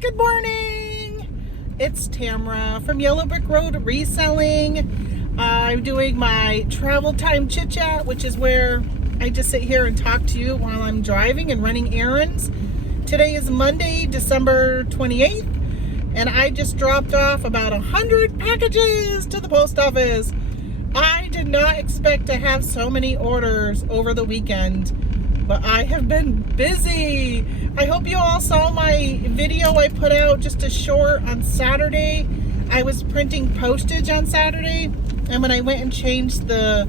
good morning. It's Tamara from Yellow Brick Road Reselling. I'm doing my travel time chit chat, which is where I just sit here and talk to you while I'm driving and running errands. Today is Monday, December 28th, and I just dropped off about 100 packages to the post office. I did not expect to have so many orders over the weekend, but I have been busy. I hope you all saw my video I put out just a short on Saturday. I was printing postage on Saturday, and when I went and changed the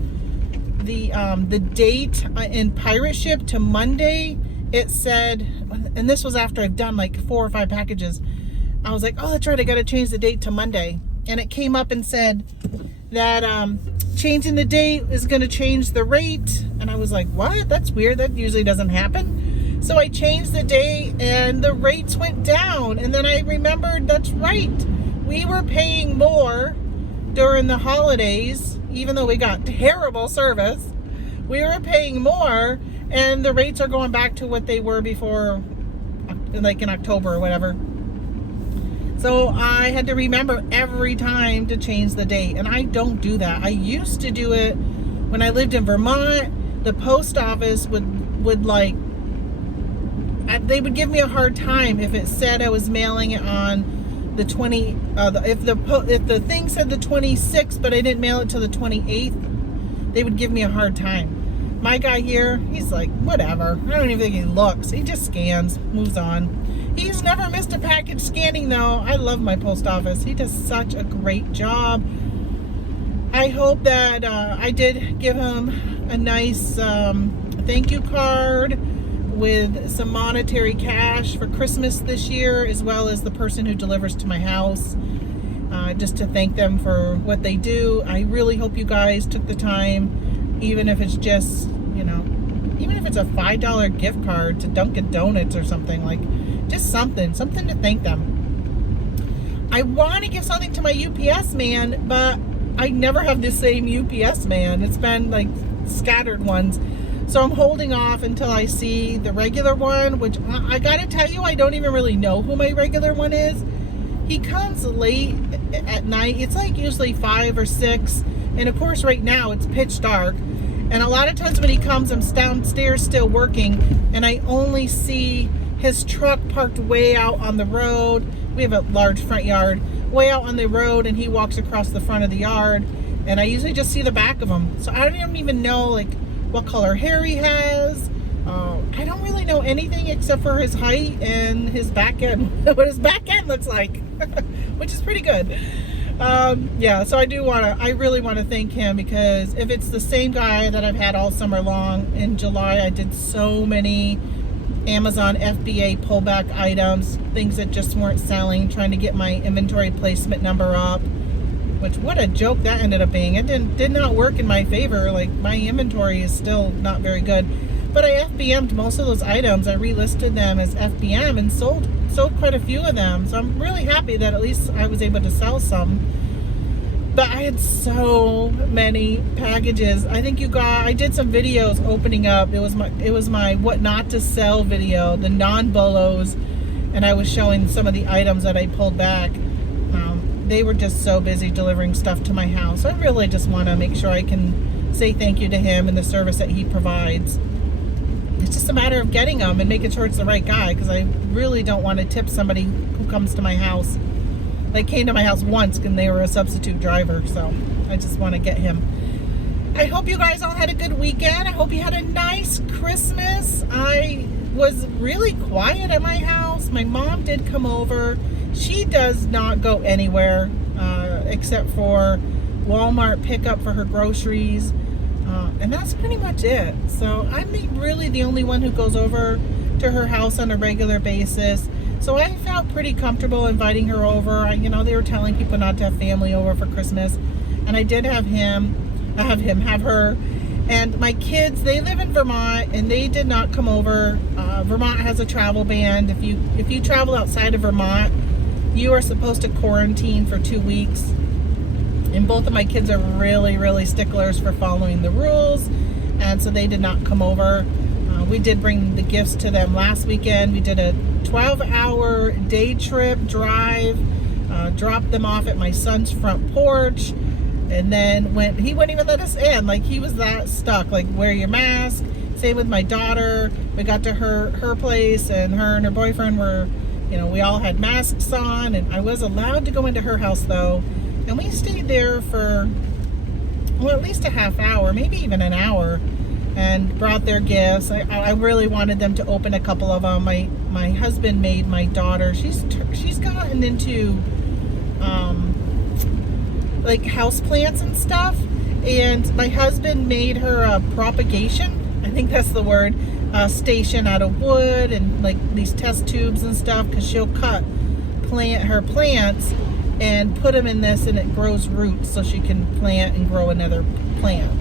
date in Pirate Ship to Monday, it said, and this was after I've done like 4 or 5 packages, I was like, oh, that's right, I gotta change the date to Monday. And it came up and said that changing the date is gonna change the rate. And I was like, what? That's weird, that usually doesn't happen. So I changed the date and the rates went down. And then I remembered, that's right, we were paying more during the holidays, even though we got terrible service. We were paying more, and the rates are going back to what they were before, like in October or whatever. So I had to remember every time to change the date, and I don't do that. I used to do it when I lived in Vermont. The post office would like, they would give me a hard time if it said I was mailing it on the 20, if the thing said the 26th, but I didn't mail it till the 28th, they would give me a hard time. My guy here, he's like, whatever. I don't even think he looks. He just scans, moves on. He's never missed a package scanning though. I love my post office. He does such a great job. I hope that I did give him a nice thank you card with some monetary cash for Christmas this year, as well as the person who delivers to my house, just to thank them for what they do. I really hope you guys took the time, even if it's just, you know, even if it's a $5 gift card to Dunkin' Donuts or something, like just something to thank them. I want to give something to my UPS man, but I never have the same UPS man. It's been like scattered ones. So I'm holding off until I see the regular one, which I gotta tell you, I don't even really know who my regular one is. He comes late at night. It's like usually 5 or 6. And of course right now it's pitch dark. And a lot of times when he comes, I'm downstairs still working, and I only see his truck parked way out on the road. We have a large front yard, way out on the road, and he walks across the front of the yard, and I usually just see the back of him. So I don't even know like what color hair he has. I don't really know anything except for his height and his back end, what his back end looks like, which is pretty good. Yeah, so I really want to thank him, because if it's the same guy that I've had all summer long, in July I did so many Amazon FBA pullback items, things that just weren't selling, trying to get my inventory placement number up, which what a joke that ended up being. It did not work in my favor. Like, my inventory is still not very good, but I FBM'd most of those items. I relisted them as FBM and sold quite a few of them. So I'm really happy that at least I was able to sell some. But I had so many packages. I think I did some videos opening up. It was my what not to sell video, the non-bolos, and I was showing some of the items that I pulled back. They were just so busy delivering stuff to my house. I really just want to make sure I can say thank you to him and the service that he provides. It's just a matter of getting them and making sure it's the right guy, because I really don't want to tip somebody who comes to my house. They came to my house once and they were a substitute driver, so I just want to get him. I hope you guys all had a good weekend. I hope you had a nice Christmas. I was really quiet at my house. My mom did come over. She does not go anywhere except for Walmart pickup for her groceries. And that's pretty much it. So I'm really the only one who goes over to her house on a regular basis. So I felt pretty comfortable inviting her over. You know, they were telling people not to have family over for Christmas, and I did have her. And my kids, they live in Vermont, and they did not come over. Vermont has a travel ban. If you travel outside of Vermont, you are supposed to quarantine for 2 weeks. And both of my kids are really, really sticklers for following the rules, and so they did not come over. We did bring the gifts to them last weekend. We did a 12-hour day trip drive, dropped them off at my son's front porch, and then he wouldn't even let us in. Like, he was that stuck. Like, wear your mask. Same with my daughter. We got to her place, and her and her boyfriend were, we all had masks on, and I was allowed to go into her house though. And we stayed there for, well, at least a half hour, maybe even an hour, and brought their gifts. I really wanted them to open a couple of them. My husband made my daughter, she's gotten into like house plants and stuff, and my husband made her a propagation, I think that's the word, station out of wood, and like these test tubes and stuff, because she'll cut her plants and put them in this, and it grows roots so she can plant and grow another plant.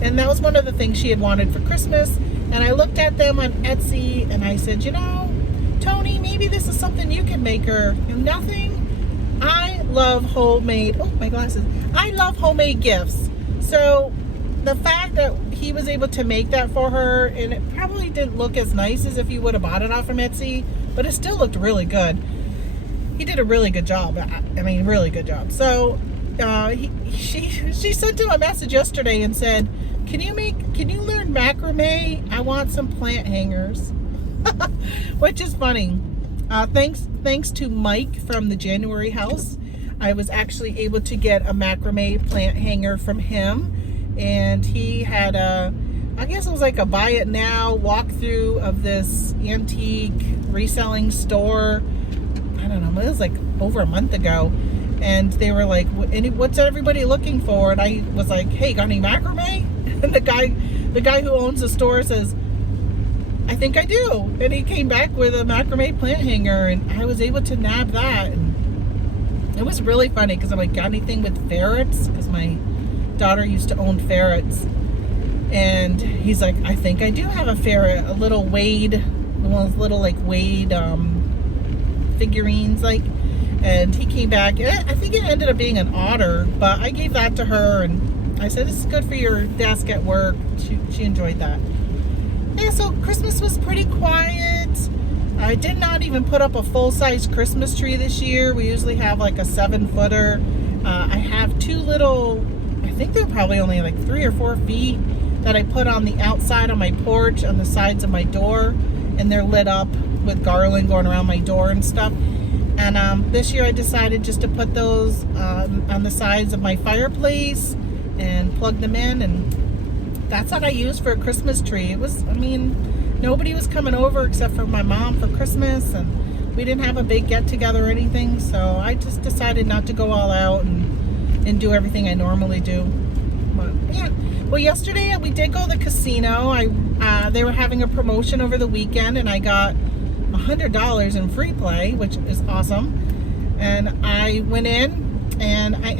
And that was one of the things she had wanted for Christmas. And I looked at them on Etsy, and I said, Tony, maybe this is something you can make her. Nothing. I love homemade, my glasses. I love homemade gifts. So the fact that he was able to make that for her, and it probably didn't look as nice as if you would have bought it off from Etsy, but it still looked really good. He did a really good job. Really good job. So she sent him a message yesterday and said, can you learn macrame? I want some plant hangers. Which is funny. Thanks to Mike from the January house, I was actually able to get a macrame plant hanger from him, and he had I guess it was like a buy it now walkthrough of this antique reselling store. I don't know, it was like over a month ago, and they were like, what's everybody looking for? And I was like, hey, got any macrame? And the guy who owns the store says, I think I do. And he came back with a macrame plant hanger, and I was able to nab that. And it was really funny because I'm like, got anything with ferrets? Because my daughter used to own ferrets. And he's like, I think I do have a ferret, a little Wade, one of those little like Wade figurines, like. And he came back, I think it ended up being an otter, but I gave that to her, and I said, this is good for your desk at work. She enjoyed that. Yeah, so Christmas was pretty quiet. I did not even put up a full-size Christmas tree this year. We usually have like a 7-footer. I have two little, I think they're probably only like 3 or 4 feet, that I put on the outside of my porch, on the sides of my door, and they're lit up with garland going around my door and stuff. And this year I decided just to put those on the sides of my fireplace and plug them in, and that's what I used for a Christmas tree. It was, nobody was coming over except for my mom for Christmas, and we didn't have a big get-together or anything, so I just decided not to go all out and do everything I normally do. But yeah, well, yesterday we did go to the casino. They were having a promotion over the weekend, and I got $100 in free play, which is awesome. And I went in, and I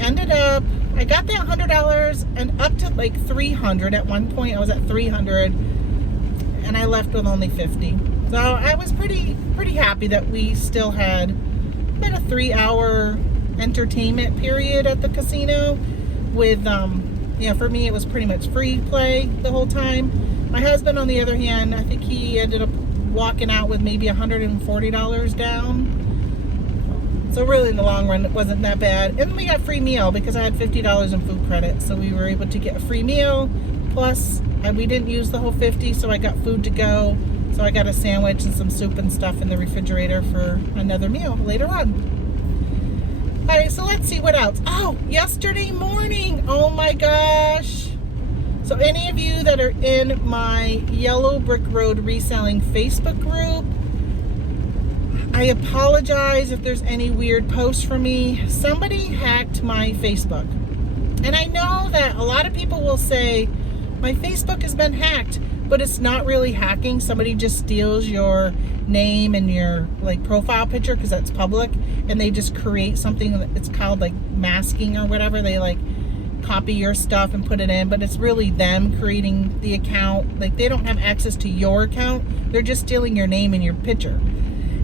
got that $100 and up to like $300. At one point I was at $300, and I left with only $50. So I was pretty happy that we still had about a 3-hour entertainment period at the casino with for me it was pretty much free play the whole time. My husband, on the other hand, I think he ended up walking out with maybe $140 down. So really in the long run it wasn't that bad. And we got free meal because I had $50 in food credit, so we were able to get a free meal. Plus we didn't use the whole 50, so I got food to go. So I got a sandwich and some soup and stuff in the refrigerator for another meal later on. Alright, so let's see what else. Oh, yesterday morning, oh my gosh. So any of you that are in my Yellow Brick Road Reselling Facebook group, I apologize if there's any weird posts from me. Somebody hacked my Facebook. And I know that a lot of people will say, my Facebook has been hacked, but it's not really hacking. Somebody just steals your name and your profile picture because that's public, and they just create something that's called masking or whatever. They copy your stuff and put it in, but it's really them creating the account. They don't have access to your account. They're just stealing your name and your picture.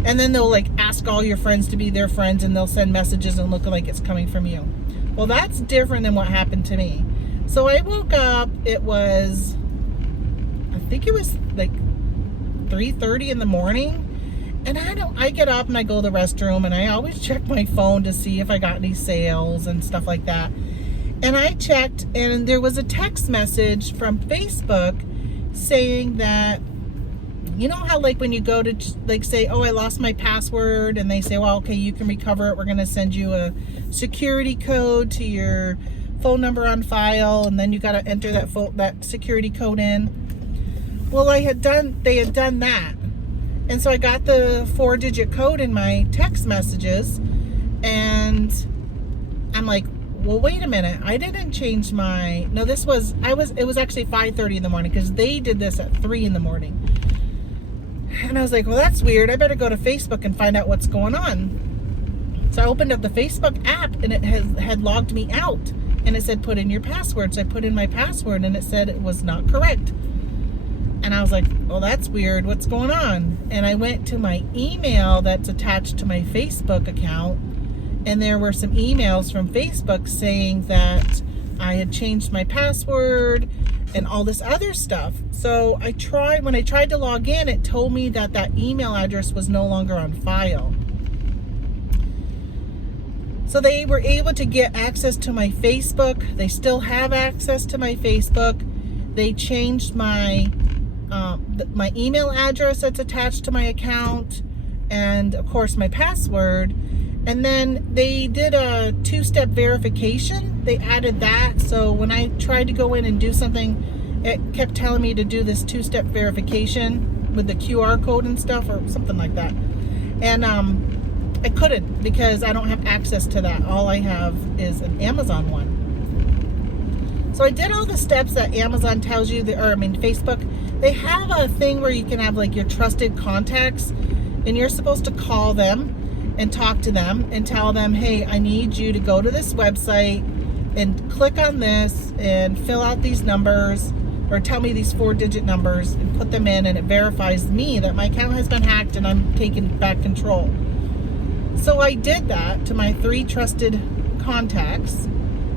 And then they'll ask all your friends to be their friends, and they'll send messages and look like it's coming from you. Well, that's different than what happened to me. So I woke up, it was, I think it was like 3:30 in the morning. And I get up and I go to the restroom, and I always check my phone to see if I got any sales and stuff like that. And I checked, and there was a text message from Facebook saying that, you know how like when you go to like say, oh, I lost my password, and they say, well, okay, you can recover it. We're going to send you a security code to your phone number on file, and then you got to enter that security code in. Well, they had done that. And so I got the 4-digit code in my text messages, and I'm like, well, wait a minute. I didn't change my, no, it was actually 5:30 in the morning, because they did this at 3 in the morning. And I was like, well, that's weird. I better go to Facebook and find out what's going on. So I opened up the Facebook app, and it had logged me out, and it said, put in your password. So I put in my password, and it said it was not correct. And I was like, well, that's weird. What's going on? And I went to my email that's attached to my Facebook account, and there were some emails from Facebook saying that I had changed my password and all this other stuff. So when I tried to log in, it told me that that email address was no longer on file. So they were able to get access to my Facebook. They still have access to my Facebook. They changed my email address that's attached to my account, and of course my password. And then they did a 2-step verification. They added that, so when I tried to go in and do something, it kept telling me to do this 2-step verification with the QR code and stuff, or something like that. And I couldn't, because I don't have access to that. All I have is an Amazon one. So I did all the steps that Amazon tells you, Facebook. They have a thing where you can have like your trusted contacts, and you're supposed to call them and talk to them and tell them, hey, I need you to go to this website and click on this and fill out these numbers, or tell me these 4-digit numbers and put them in, and it verifies me that my account has been hacked and I'm taking back control. So I did that to my 3 trusted contacts.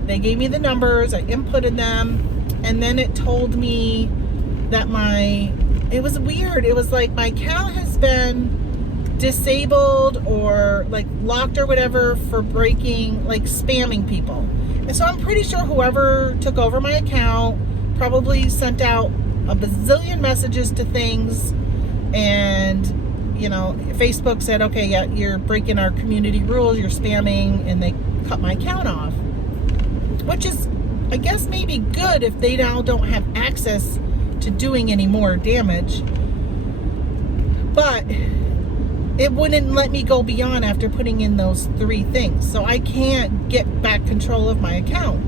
They gave me the numbers, I inputted them, and then it told me that it was weird. It was like my account has been disabled or like locked or whatever for breaking, like spamming people. And so I'm pretty sure whoever took over my account probably sent out a bazillion messages to things, and Facebook said, okay, yeah, you're breaking our community rules, you're spamming, and they cut my account off. Which is, I guess, maybe good if they now don't have access to doing any more damage. But it wouldn't let me go beyond after putting in those 3 things. So I can't get back control of my account.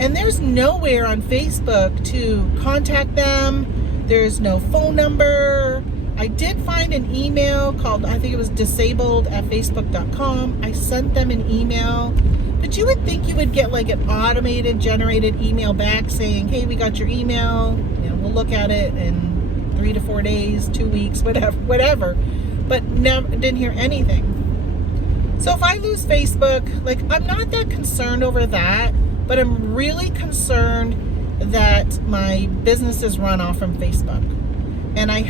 And there's nowhere on Facebook to contact them. There's no phone number. I did find an email called, I think it was disabled@facebook.com. I sent them an email. But you would think you would get like an automated generated email back saying, hey, we got your email. We'll look at it in 3 to 4 days, 2 weeks, whatever. But never, didn't hear anything. So if I lose Facebook, like, I'm not that concerned over that, but I'm really concerned that my business is run off from Facebook. And I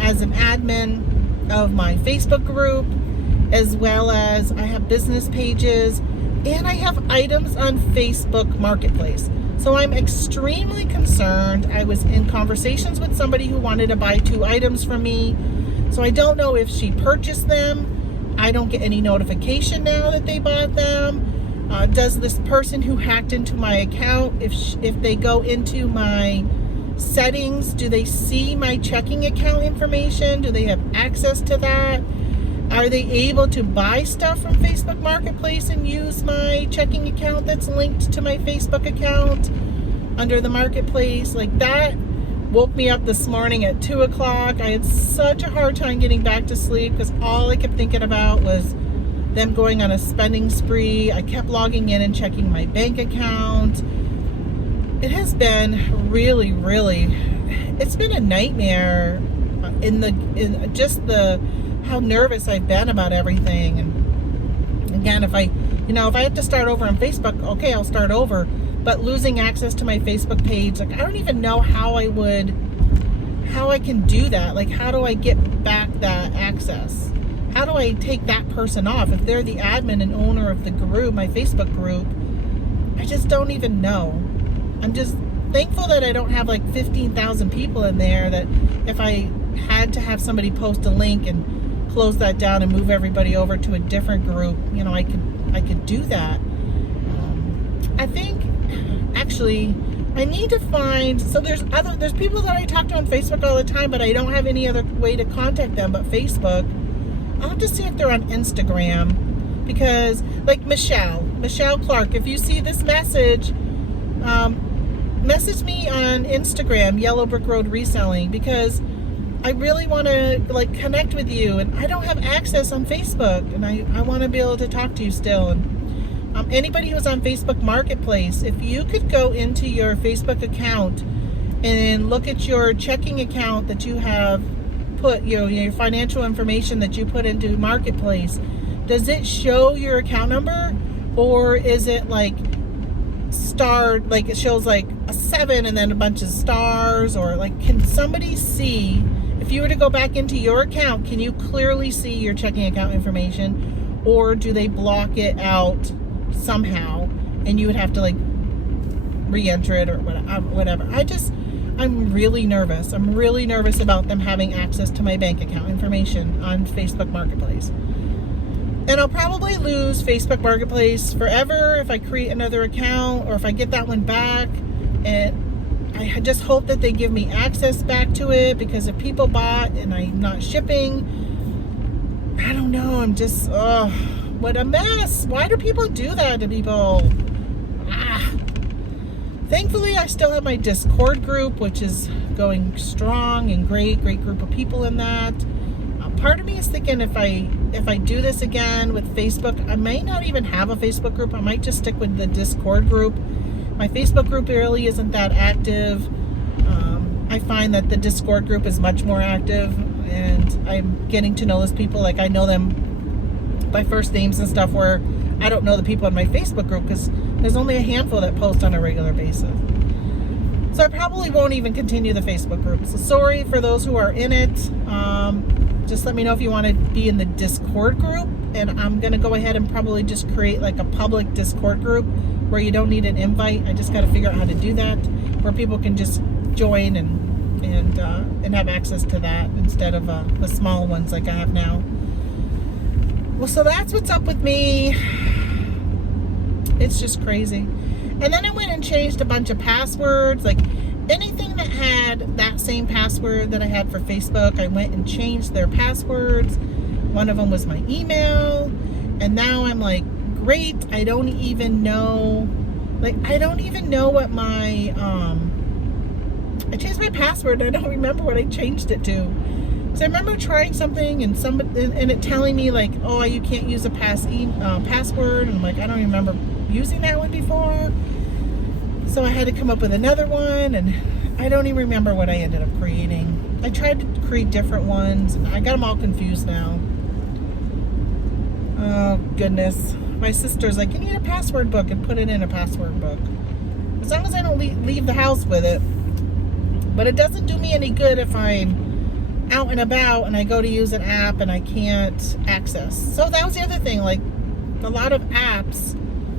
as an admin of my Facebook group, as well as I have business pages, and I have items on Facebook Marketplace. So I'm extremely concerned. I was in conversations with somebody who wanted to buy 2 items from me. So I don't know if she purchased them. I don't get any notification now that they bought them. Does this person who hacked into my account, if they go into my settings, do they see my checking account information? Do they have access to that? Are they able to buy stuff from Facebook Marketplace and use my checking account that's linked to my Facebook account under the Marketplace? Like, that woke me up this morning at 2 o'clock. I had such a hard time getting back to sleep because all I kept thinking about was them going on a spending spree. I kept logging in and checking my bank account. It has been really, it's been a nightmare in just how nervous I've been about everything. And again, if I have to start over on Facebook, okay, I'll start over. but losing access to my Facebook page, like I don't even know how I can do that. Like, how do I get back that access? How do I take that person off? If they're the admin and owner of the group, my Facebook group, I just don't even know. I'm just thankful that I don't have like 15,000 people in there, that if I had to have somebody post a link and close that down and move everybody over to a different group, you know, I could do that. I think actually I need to find, so there's people that I talk to on Facebook all the time, but I don't have any other way to contact them but Facebook. I'll have to see if they're on Instagram, because like Michelle Clark, if you see this message, message me on Instagram, Yellow Brick Road Reselling, because I really want to like connect with you, and I don't have access on Facebook, and I want to be able to talk to you still. And anybody who's on Facebook Marketplace, if you could go into your Facebook account and look at your checking account that you have put, your financial information that you put into Marketplace, does it show your account number, or is it like starred, like it shows like a 7 and then a bunch of stars? Or like, can somebody see, if you were to go back into your account, can you clearly see your checking account information, or do they block it out somehow and you would have to like re-enter it or whatever? I'm really nervous. I'm really nervous about them having access to my bank account information on Facebook Marketplace. And I'll probably lose Facebook Marketplace forever if I create another account, or if I get that one back. And I just hope that they give me access back to it, because if people bought and I'm not shipping, I don't know. I'm just, what a mess. Why do people do that to people? Thankfully, I still have my Discord group, which is going strong and great group of people in that. Part of me is thinking if I do this again with Facebook, I might not even have a Facebook group. I might just stick with the Discord group. My Facebook group really isn't that active. I find that the Discord group is much more active, and I'm getting to know those people. Like, I know them by first names and stuff, where I don't know the people in my Facebook group, because there's only a handful that post on a regular basis. So I probably won't even continue the Facebook group. So sorry for those who are in it. Just let me know if you want to be in the Discord group, and I'm going to go ahead and probably just create like a public Discord group where you don't need an invite. I just got to figure out how to do that, where people can just join and have access to that instead of the small ones like I have now. Well, so that's what's up with me. It's just crazy. And then I went and changed a bunch of passwords, like anything that had that same password that I had for Facebook, I went and changed their passwords. One of them was my email, and now I'm like, great, I don't even know what my I changed my password, and I don't remember what I changed it to. So I remember trying something and it telling me like, oh, you can't use a password, and I'm like, I don't remember using that one before. So I had to come up with another one, and I don't even remember what I ended up creating. I tried to create different ones, and I got them all confused now. Oh, goodness. My sister's like, you need a password book, and put it in a password book. As long as I don't leave the house with it. But it doesn't do me any good if I'm out and about and I go to use an app and I can't access. So that was the other thing, like a lot of apps,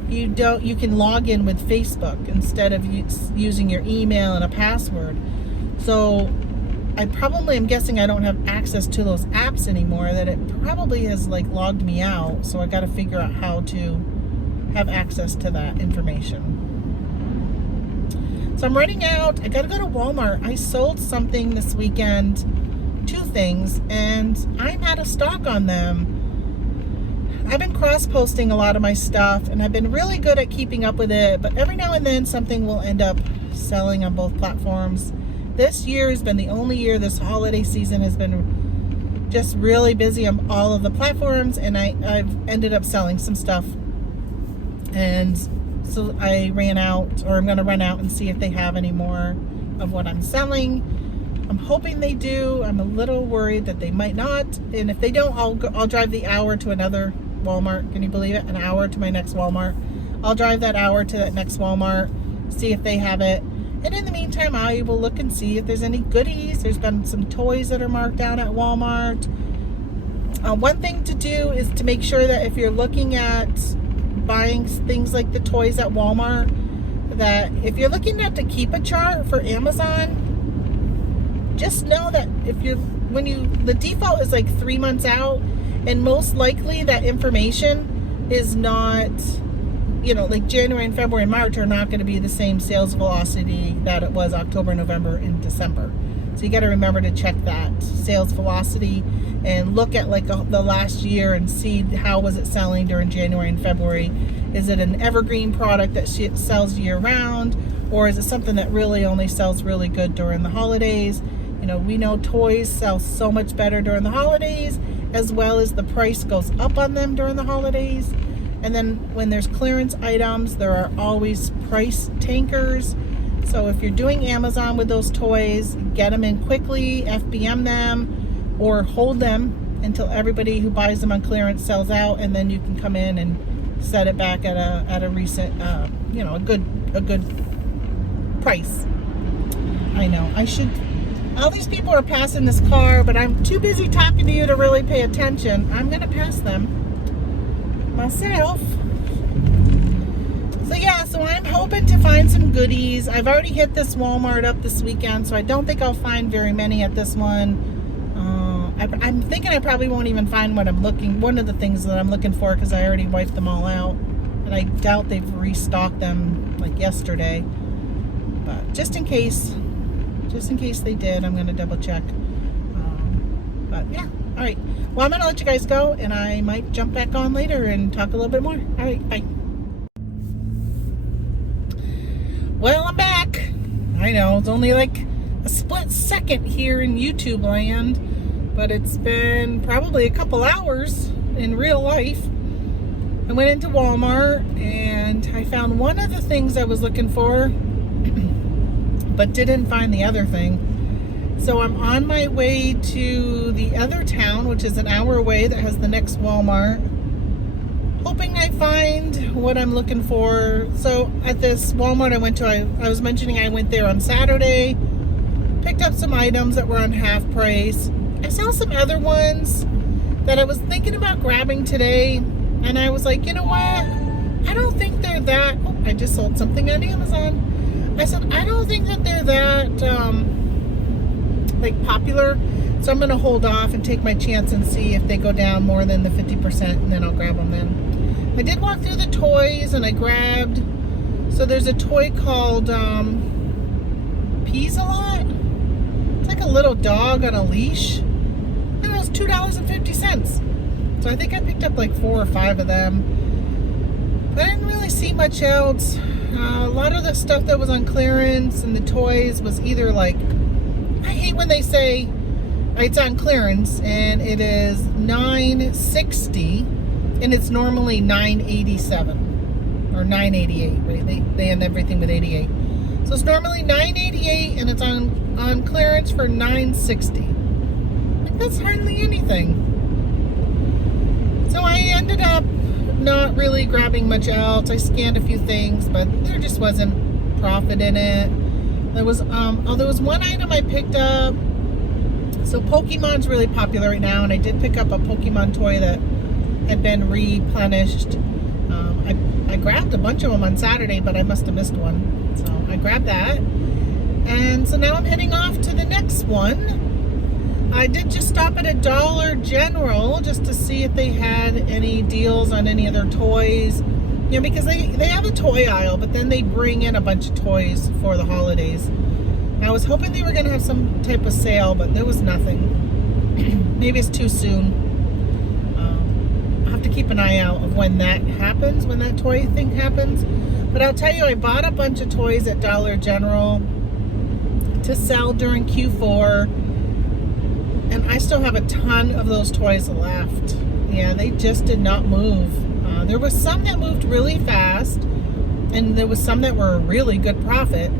you can log in with Facebook instead of using your email and a password. So I probably am guessing I don't have access to those apps anymore, that it probably has like logged me out. So I got to figure out how to have access to that information. So I'm running out. I got to go to Walmart. I sold something this weekend, 2 things, and I'm out of stock on them. I've been cross-posting a lot of my stuff, and I've been really good at keeping up with it, but every now and then something will end up selling on both platforms. This year has been the only year, this holiday season has been just really busy on all of the platforms, and I've ended up selling some stuff. And so I ran out, or I'm going to run out and see if they have any more of what I'm selling. I'm hoping they do. I'm a little worried that they might not. And if they don't, I'll drive the hour to another Walmart. Can you believe it? An hour to my next Walmart. I'll drive that hour to that next Walmart, see if they have it. And in the meantime, I will look and see if there's any goodies. There's been some toys that are marked down at Walmart. One thing to do is to make sure that if you're looking at buying things like the toys at Walmart, that if you're looking at the Keep a Chart for Amazon, just know that the default is like 3 months out, and most likely that information is not, like January and February and March are not going to be the same sales velocity that it was October, November, and December. So you got to remember to check that sales velocity and look at like the last year and see how was it selling during January and February. Is it an evergreen product that sells year round, or is it something that really only sells really good during the holidays? We know toys sell so much better during the holidays, as well as the price goes up on them during the holidays. And then when there's clearance items, there are always price tankers. So if you're doing Amazon with those toys, get them in quickly, FBM them, or hold them until everybody who buys them on clearance sells out, and then you can come in and set it back at a recent, a good price. I know all these people are passing this car, but I'm too busy talking to you to really pay attention. I'm gonna pass them myself. So I'm hoping to find some goodies. I've already hit this Walmart up this weekend, so I don't think I'll find very many at this one. I'm thinking I probably won't even find one of the things that I'm looking for, because I already wiped them all out, and I doubt they've restocked them like yesterday. But just in case they did, I'm going to double check. But yeah, all right. Well, I'm going to let you guys go, and I might jump back on later and talk a little bit more. All right, bye. Well, I'm back. I know, it's only like a split second here in YouTube land, but it's been probably a couple hours in real life. I went into Walmart and I found one of the things I was looking for, but didn't find the other thing. So I'm on my way to the other town, which is an hour away, that has the next Walmart, hoping I find what I'm looking for. So at this Walmart I went to, I was mentioning I went there on Saturday, picked up some items that were on half price. I saw some other ones that I was thinking about grabbing today, and I was like, you know what? I don't think they're that. Oh, I just sold something on Amazon. I said, I don't think that they're that like popular, so I'm going to hold off and take my chance and see if they go down more than the 50%, and then I'll grab them then. I did walk through the toys and I grabbed, so there's a toy called Peas-a-Lot. It's like a little dog on a leash. And it was $2.50. So I think I picked up like 4 or 5 of them. But I didn't really see much else. A lot of the stuff that was on clearance and the toys was either like, I hate when they say it's on clearance and it is $9.60 and it's normally $9.87 or $9.88, right? They end everything with 88. So it's normally $9.88 and it's on clearance for $9.60. Like, that's hardly anything. So I ended up not really grabbing much else. I scanned a few things, but there just wasn't profit in it. There was there was one item I picked up. So Pokemon's really popular right now, and I did pick up a Pokemon toy that had been replenished. I grabbed a bunch of them on Saturday, but I must have missed one. So I grabbed that. And so now I'm heading off to the next one. I did just stop at a Dollar General just to see if they had any deals on any of their toys. You know, because they have a toy aisle, but then they bring in a bunch of toys for the holidays. I was hoping they were going to have some type of sale, but there was nothing. Maybe it's too soon. I'll have to keep an eye out of when that happens, when that toy thing happens. But I'll tell you, I bought a bunch of toys at Dollar General to sell during Q4. And I still have a ton of those toys left. Yeah, they just did not move. There was some that moved really fast, and there was some that were a really good profit,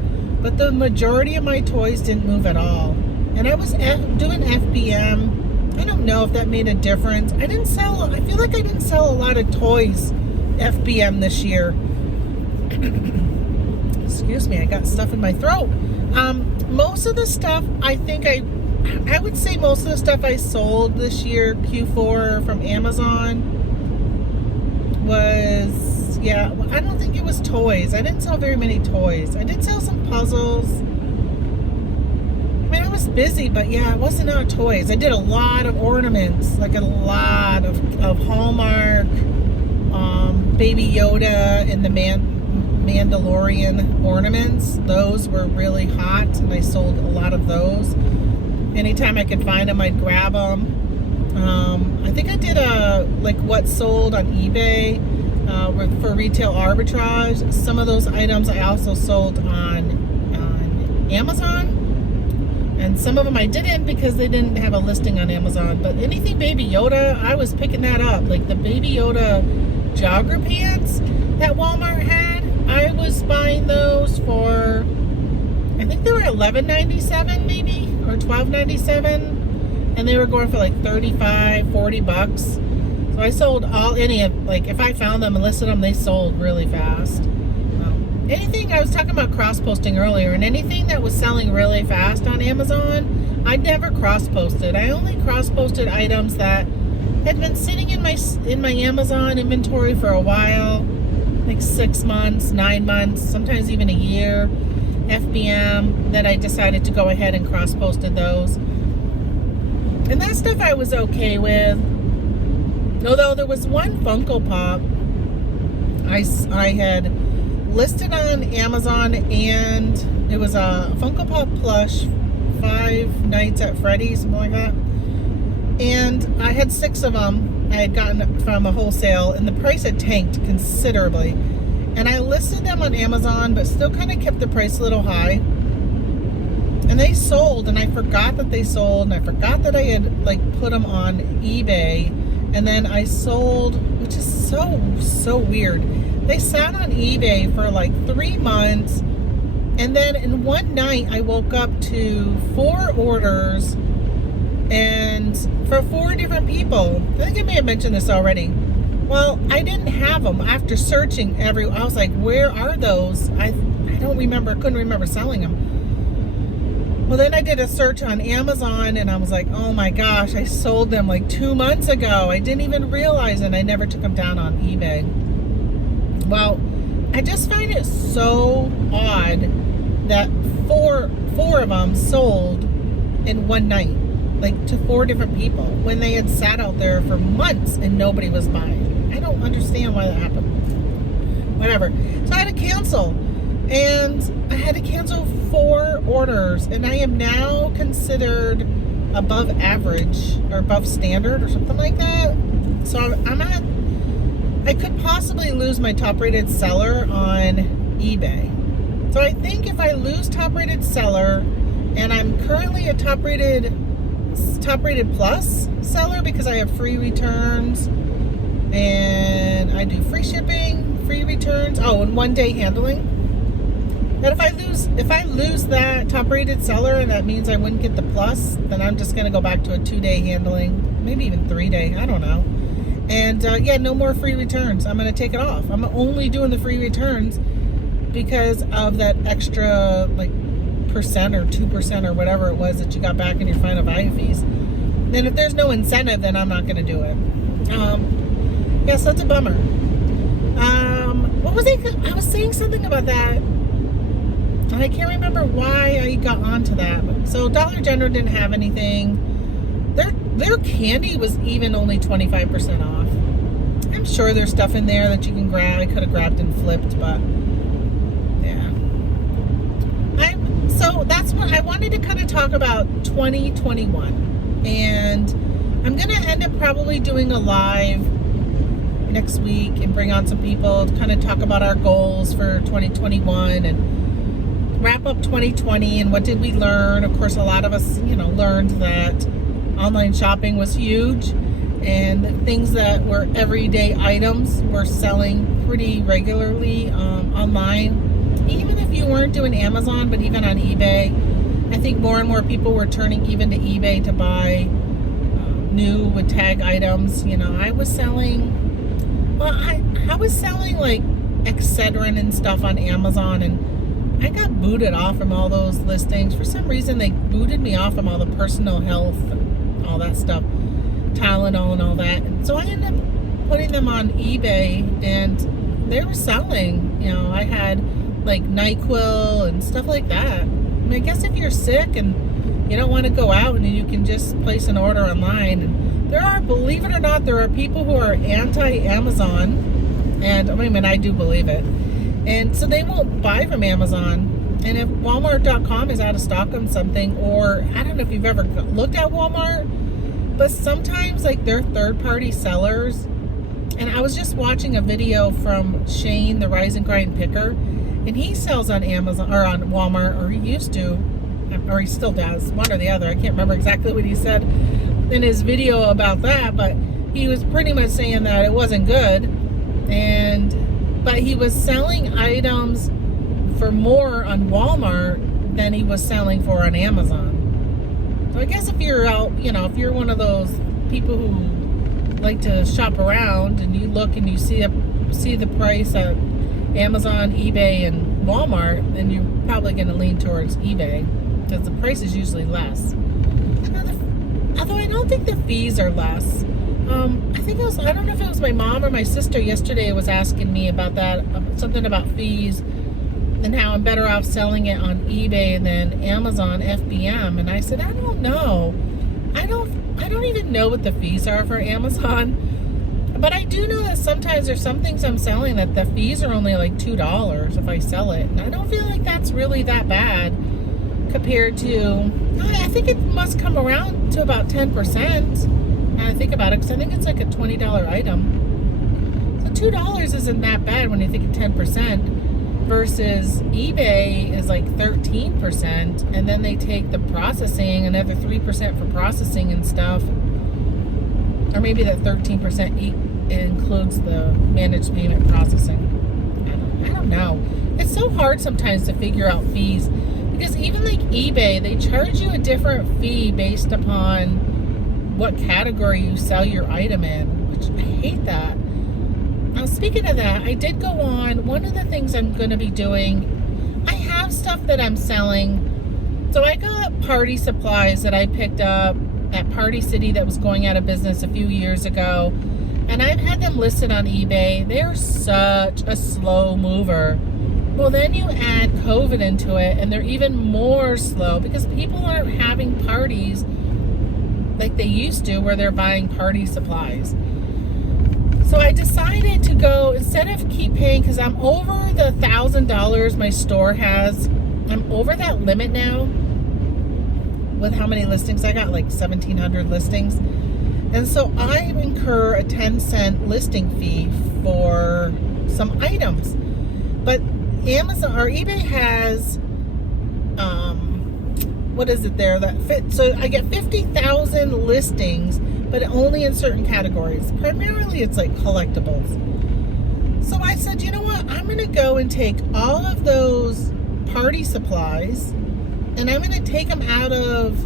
but the majority of my toys didn't move at all. And I was doing FBM. I don't know if that made a difference. I feel like I didn't sell a lot of toys FBM this year. excuse me, I got stuff in my throat. Most of the stuff, I would say most of the stuff I sold this year, Q4 from Amazon, was, yeah, I don't think it was toys. I didn't sell very many toys. I did sell some puzzles. I mean, I was busy, but yeah, it wasn't out toys. I did a lot of ornaments, like a lot of Hallmark, Baby Yoda and the Mandalorian ornaments. Those were really hot, and I sold a lot of those. Anytime I could find them, I'd grab them. I think I did like what sold on eBay for retail arbitrage. Some of those items I also sold on Amazon. And some of them I didn't because they didn't have a listing on Amazon. But anything Baby Yoda, I was picking that up. Like the Baby Yoda jogger pants that Walmart had, I was buying those for, I think they were $11.97 maybe, or $12.97. And they were going for like $35, $40. So I sold any of, like if I found them and listed them, they sold really fast. Anything, I was talking about cross-posting earlier, and anything that was selling really fast on Amazon, I never cross-posted. I only cross-posted items that had been sitting in my Amazon inventory for a while, like 6 months, 9 months, sometimes even a year, FBM, that I decided to go ahead and cross-posted those. And that stuff I was okay with. Although there was one Funko Pop I had listed on Amazon, and it was a Funko Pop plush, 5 Nights at Freddy's, something like that. And I had 6 of them. I had gotten from a wholesale, and the price had tanked considerably. And I listed them on Amazon, but still kind of kept the price a little high. And they sold, and I forgot that they sold, and I forgot that I had like put them on eBay. And then I sold, which is so weird. They sat on eBay for like 3 months, and then in one night I woke up to 4 orders, and for 4 different people. I think I may have mentioned this already. Well, I didn't have them after searching I was like, where are those? I don't remember, couldn't remember selling them. Well, then I did a search on Amazon, and I was like, oh my gosh, I sold them like 2 months ago. I didn't even realize it. I never took them down on eBay. Well, I just find it so odd that four of them sold in one night, like to 4 different people, when they had sat out there for months and nobody was buying. I don't understand why that happened. Whatever. So I had to cancel, and I had to cancel 4 orders, and I am now considered above average or above standard or something like that. So I'm at, I could possibly lose my top rated seller on eBay. So I think if I lose top rated seller, and I'm currently a top rated plus seller because I have free returns, and I do free shipping, free returns, and 1-day handling. But if I lose that top rated seller, and that means I wouldn't get the plus, then I'm just gonna go back to a 2-day handling, maybe even 3-day, I don't know. And yeah, no more free returns. I'm going to take it off. I'm only doing the free returns because of that extra like percent or 2% or whatever it was that you got back in your final value fees. Then if there's no incentive, then I'm not going to do it. Yeah, so that's a bummer. What was I was saying something about that, and I can't remember why I got onto that. So Dollar General didn't have anything. Their candy was even only 25% off. I'm sure there's stuff in there that you can grab. I could have grabbed and flipped, but yeah. So that's what I wanted to kind of talk about 2021. And I'm going to end up probably doing a live next week and bring on some people to kind of talk about our goals for 2021 and wrap up 2020 and what did we learn. Of course, a lot of us, learned that online shopping was huge, and things that were everyday items were selling pretty regularly online. Even if you weren't doing Amazon, but even on eBay, I think more and more people were turning even to eBay to buy new with tag items. I was selling, I was selling like Excedrin and stuff on Amazon, and I got booted off from all those listings. For some reason, they booted me off from all the personal health and all that stuff, Tylenol and all that. And so I ended up putting them on eBay, and they were selling. You know, I had like NyQuil and stuff like that. I mean, I guess if you're sick and you don't want to go out, and you can just place an order online. And there are, believe it or not, there are people who are anti-Amazon, and I mean, I do believe it. And so they won't buy from Amazon. And if Walmart.com is out of stock on something, or I don't know if you've ever looked at Walmart, but sometimes like they're third-party sellers. And I was just watching a video from Shane, the Rise and Grind Picker, and he sells on Amazon or on Walmart, or he used to, or he still does, one or the other. I can't remember exactly what he said in his video about that, but he was pretty much saying that it wasn't good. But he was selling items for more on Walmart than he was selling for on Amazon. So I guess if you're out, you know, if you're one of those people who like to shop around and you look and you see the price at Amazon, eBay, and Walmart, then you're probably going to lean towards eBay because the price is usually less. Although I don't think the fees are less. I think it was, I don't know if it was my mom or my sister yesterday was asking me about that, something about fees and how I'm better off selling it on eBay than Amazon FBM. And I said, I don't know. I don't even know what the fees are for Amazon. But I do know that sometimes there's some things I'm selling that the fees are only like $2 if I sell it. And I don't feel like that's really that bad compared to, I think it must come around to about 10%. I think about it, because I think it's like a $20 item. So $2 isn't that bad when you think of 10%, versus eBay is like 13%, and then they take the processing, another 3% for processing and stuff, or maybe that 13% includes the managed payment processing. I don't know. It's so hard sometimes to figure out fees, because even like eBay, they charge you a different fee based upon what category you sell your item in, which I hate that. Now, speaking of that, I did go on, one of the things I'm going to be doing, I have stuff that I'm selling. So I got party supplies that I picked up at Party City that was going out of business a few years ago, and I've had them listed on eBay. They're such a slow mover. Well, then you add COVID into it, and they're even more slow because people aren't having parties like they used to, where they're buying party supplies. So I decided to go, instead of keep paying, because I'm over the $1,000 my store has. I'm over that limit now with how many listings I got, like 1,700 listings. And so I incur a 10-cent listing fee for some items. But Amazon or eBay has what is it there that fit? So I get 50,000 listings, but only in certain categories. Primarily it's like collectibles. So I said, you know what? I'm going to go and take all of those party supplies, and I'm going to take them out of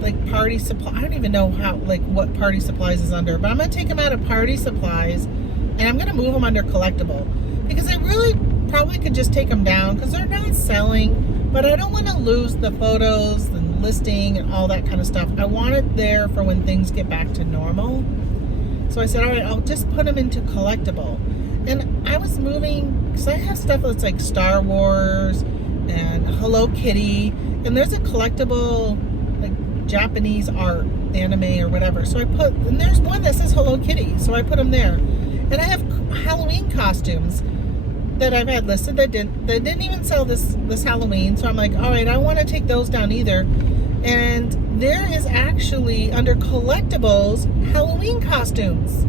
like party supply. I don't even know how, like what party supplies is under, but I'm going to take them out of party supplies, and I'm going to move them under collectible, because I really probably could just take them down because they're not selling. But I don't want to lose the photos and listing and all that kind of stuff. I want it there for when things get back to normal. So I said, all right, I'll just put them into collectible. And I was moving, because I have stuff that's like Star Wars and Hello Kitty. And there's a collectible, like Japanese art, anime or whatever. So I put, and there's one that says Hello Kitty. So I put them there. And I have Halloween costumes that I've had listed that didn't even sell this Halloween. So I'm like, all right, I want to take those down either. And there is actually under collectibles Halloween costumes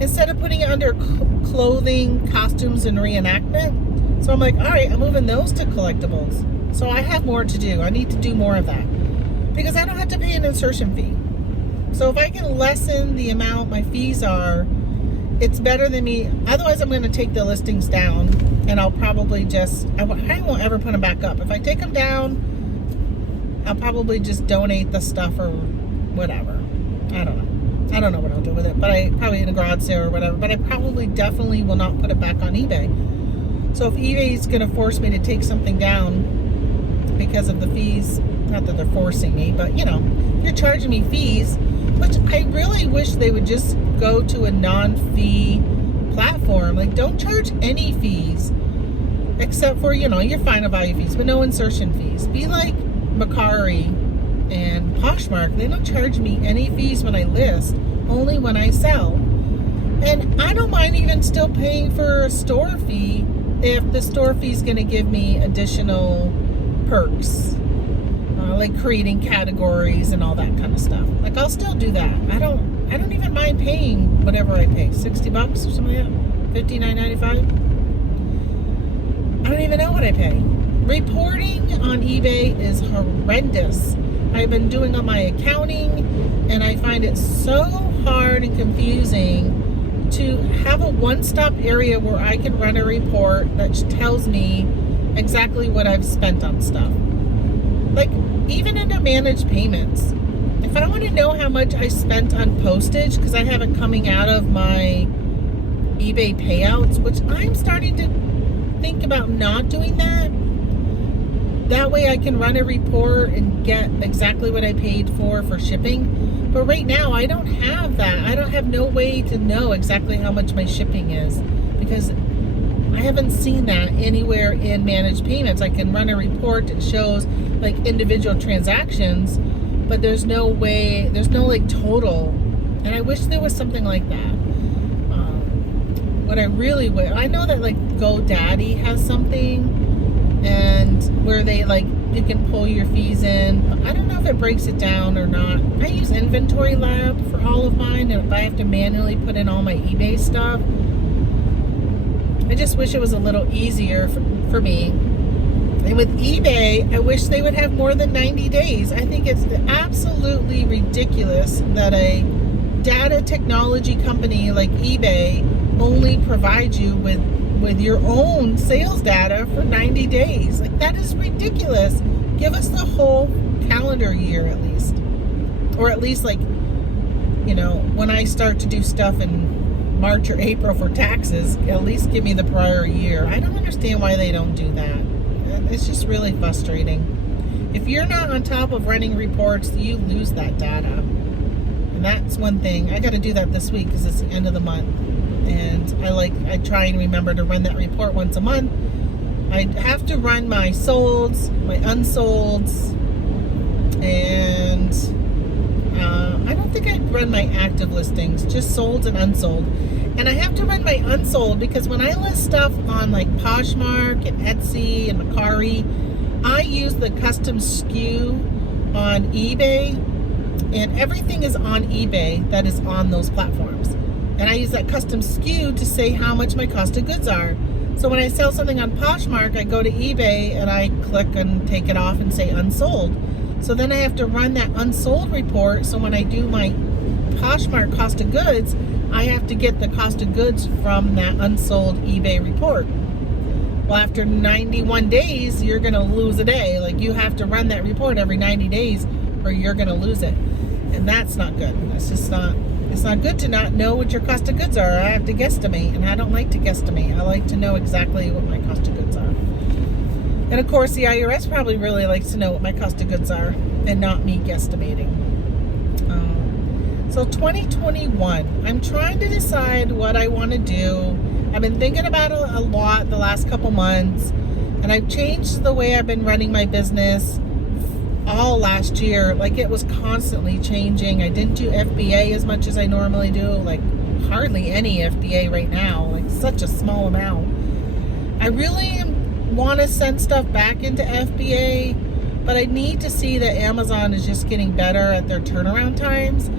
instead of putting it under clothing, costumes, and reenactment. So I'm like, all right, I'm moving those to collectibles. So I have more to do. I need to do more of that because I don't have to pay an insertion fee. So if I can lessen the amount my fees are, it's better than me. Otherwise, I'm going to take the listings down, and I'll probably just, I won't ever put them back up. If I take them down, I'll probably just donate the stuff or whatever. I don't know. I don't know what I'll do with it, but I probably in a garage sale or whatever. But I probably definitely will not put it back on eBay. So if eBay is going to force me to take something down because of the fees, not that they're forcing me, but if you're charging me fees, which I really wish they would just go to a non-fee platform. Like, don't charge any fees except for, your final value fees, but no insertion fees. Be like Macari and Poshmark. They don't charge me any fees when I list, only when I sell. And I don't mind even still paying for a store fee if the store fee is going to give me additional perks, like creating categories and all that kind of stuff. Like, I'll still do that. I don't even mind paying whatever I pay, $60 or something like that, $59.95. I don't even know what I pay. Reporting on eBay is horrendous. I've been doing all my accounting, and I find it so hard and confusing to have a one-stop area where I can run a report that tells me exactly what I've spent on stuff. Like, even under managed payments. If I want to know how much I spent on postage, because I have it coming out of my eBay payouts, which I'm starting to think about not doing that. That way I can run a report and get exactly what I paid for shipping. But right now I don't have that. I don't have no way to know exactly how much my shipping is, because I haven't seen that anywhere in managed payments. I can run a report that shows like individual transactions, but there's no way, there's no like total. And I wish there was something like that. What I really wish, I know that like GoDaddy has something, and where they like, you can pull your fees in. I don't know if it breaks it down or not. I use Inventory Lab for all of mine, and if I have to manually put in all my eBay stuff, I just wish it was a little easier for me. And with eBay, I wish they would have more than 90 days. I think it's absolutely ridiculous that a data technology company like eBay only provides you with your own sales data for 90 days. Like, that is ridiculous. Give us the whole calendar year at least. Or at least, like, when I start to do stuff in March or April for taxes, at least give me the prior year. I don't understand why they don't do that. It's just really frustrating. If you're not on top of running reports, you lose that data. And that's one thing. I got to do that this week because it's the end of the month. And I try and remember to run that report once a month. I have to run my solds, my unsolds, and I don't think I run my active listings, just solds and unsold. And I have to run my unsold because when I list stuff on like Poshmark and Etsy and Macari, I use the custom SKU on eBay, and everything is on eBay that is on those platforms. And I use that custom SKU to say how much my cost of goods are. So when I sell something on Poshmark, I go to eBay and I click and take it off and say unsold. So then I have to run that unsold report. So when I do my Poshmark cost of goods, I have to get the cost of goods from that unsold eBay report. Well, after 91 days, you're going to lose a day. Like, you have to run that report every 90 days or you're going to lose it. And that's not good. That's just not... It's not good to not know what your cost of goods are. I have to guesstimate, and I don't like to guesstimate. I like to know exactly what my cost of goods are. And of course, the IRS probably really likes to know what my cost of goods are and not me guesstimating. So 2021, I'm trying to decide what I want to do. I've been thinking about it a lot the last couple months, and I've changed the way I've been running my business all last year. Like, it was constantly changing. I didn't do FBA as much as I normally do, like hardly any FBA right now, like such a small amount. I really want to send stuff back into FBA, but I need to see that Amazon is just getting better at their turnaround times.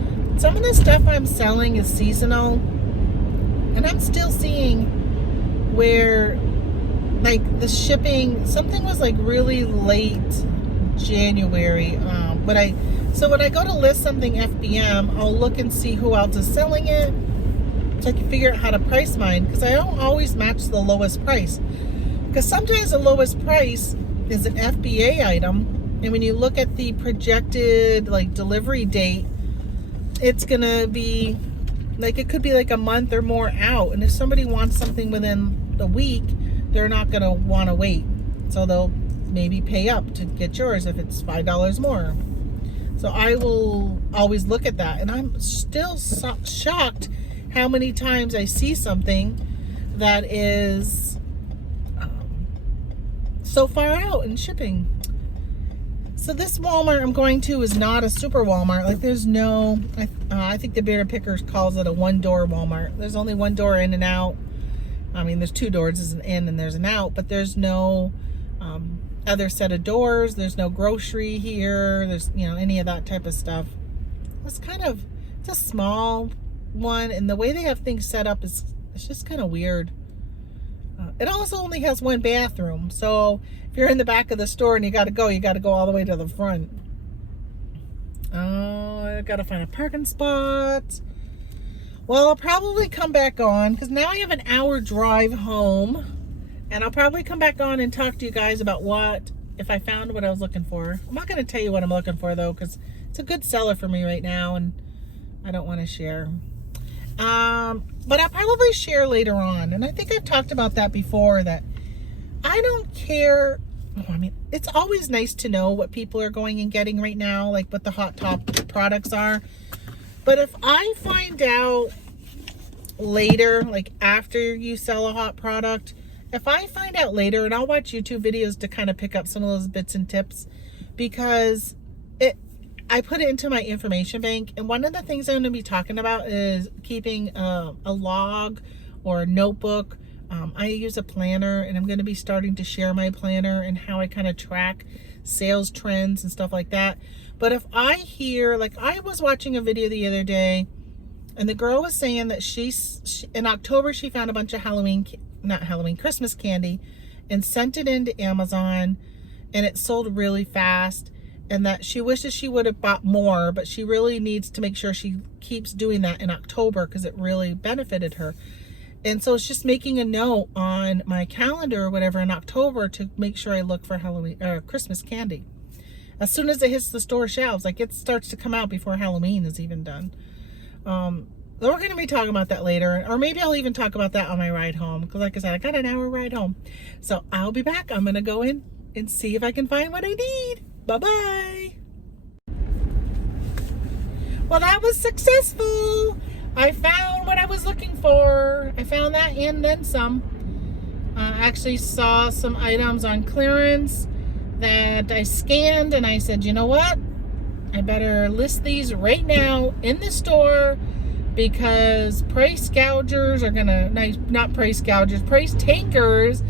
Some of the stuff I'm selling is seasonal, and I'm still seeing where like the shipping, something was like really late January. When I go to list something FBM, I'll look and see who else is selling it, so I can figure out how to price mine, because I don't always match the lowest price, because sometimes the lowest price is an FBA item, and when you look at the projected like delivery date, it's gonna be like, it could be like a month or more out, and if somebody wants something within the week, they're not going to want to wait. So they'll maybe pay up to get yours if it's $5 more. So I will always look at that. And I'm still shocked how many times I see something that is so far out in shipping. So this Walmart I'm going to is not a super Walmart. Like there's no, I think the Better Pickers calls it a one-door Walmart. There's only one door in and out. I mean, there's two doors, there's an in and there's an out, but there's no other set of doors. There's no grocery here. There's, you know, any of that type of stuff. It's a small one, and the way they have things set up is, it's just kind of weird. It also only has one bathroom, so if you're in the back of the store and you got to go all the way to the front. Oh, I got to find a parking spot. Well, I'll probably come back on because now I have an hour drive home, and I'll probably come back on and talk to you guys about if I found what I was looking for. I'm not going to tell you what I'm looking for though, because it's a good seller for me right now, and I don't want to share. But I'll probably share later on. And I think I've talked about that before, that I don't care. I mean, it's always nice to know what people are going and getting right now, like what the hot top products are. But if I find out later, like after you sell a hot product, if I find out later, and I'll watch YouTube videos to kind of pick up some of those bits and tips, because I put it into my information bank, and one of the things I'm going to be talking about is keeping a log or a notebook. I use a planner, and I'm going to be starting to share my planner and how I kind of track sales trends and stuff like that. But if I hear, like I was watching a video the other day, and the girl was saying that she in October she found a bunch of Christmas candy and sent it into Amazon, and it sold really fast. And that she wishes she would have bought more, but she really needs to make sure she keeps doing that in October because it really benefited her. And so it's just making a note on my calendar or whatever in October to make sure I look for Halloween or Christmas candy. As soon as it hits the store shelves, like it starts to come out before Halloween is even done. We're going to be talking about that later, or maybe I'll even talk about that on my ride home, because like I said, I got an hour ride home. So I'll be back. I'm going to go in and see if I can find what I need. Bye-bye. Well, that was successful. I found what I was looking for. I found that and then some. I actually saw some items on clearance that I scanned, and I said, you know what? I better list these right now in the store, because price gougers are gonna, not price gougers, price takers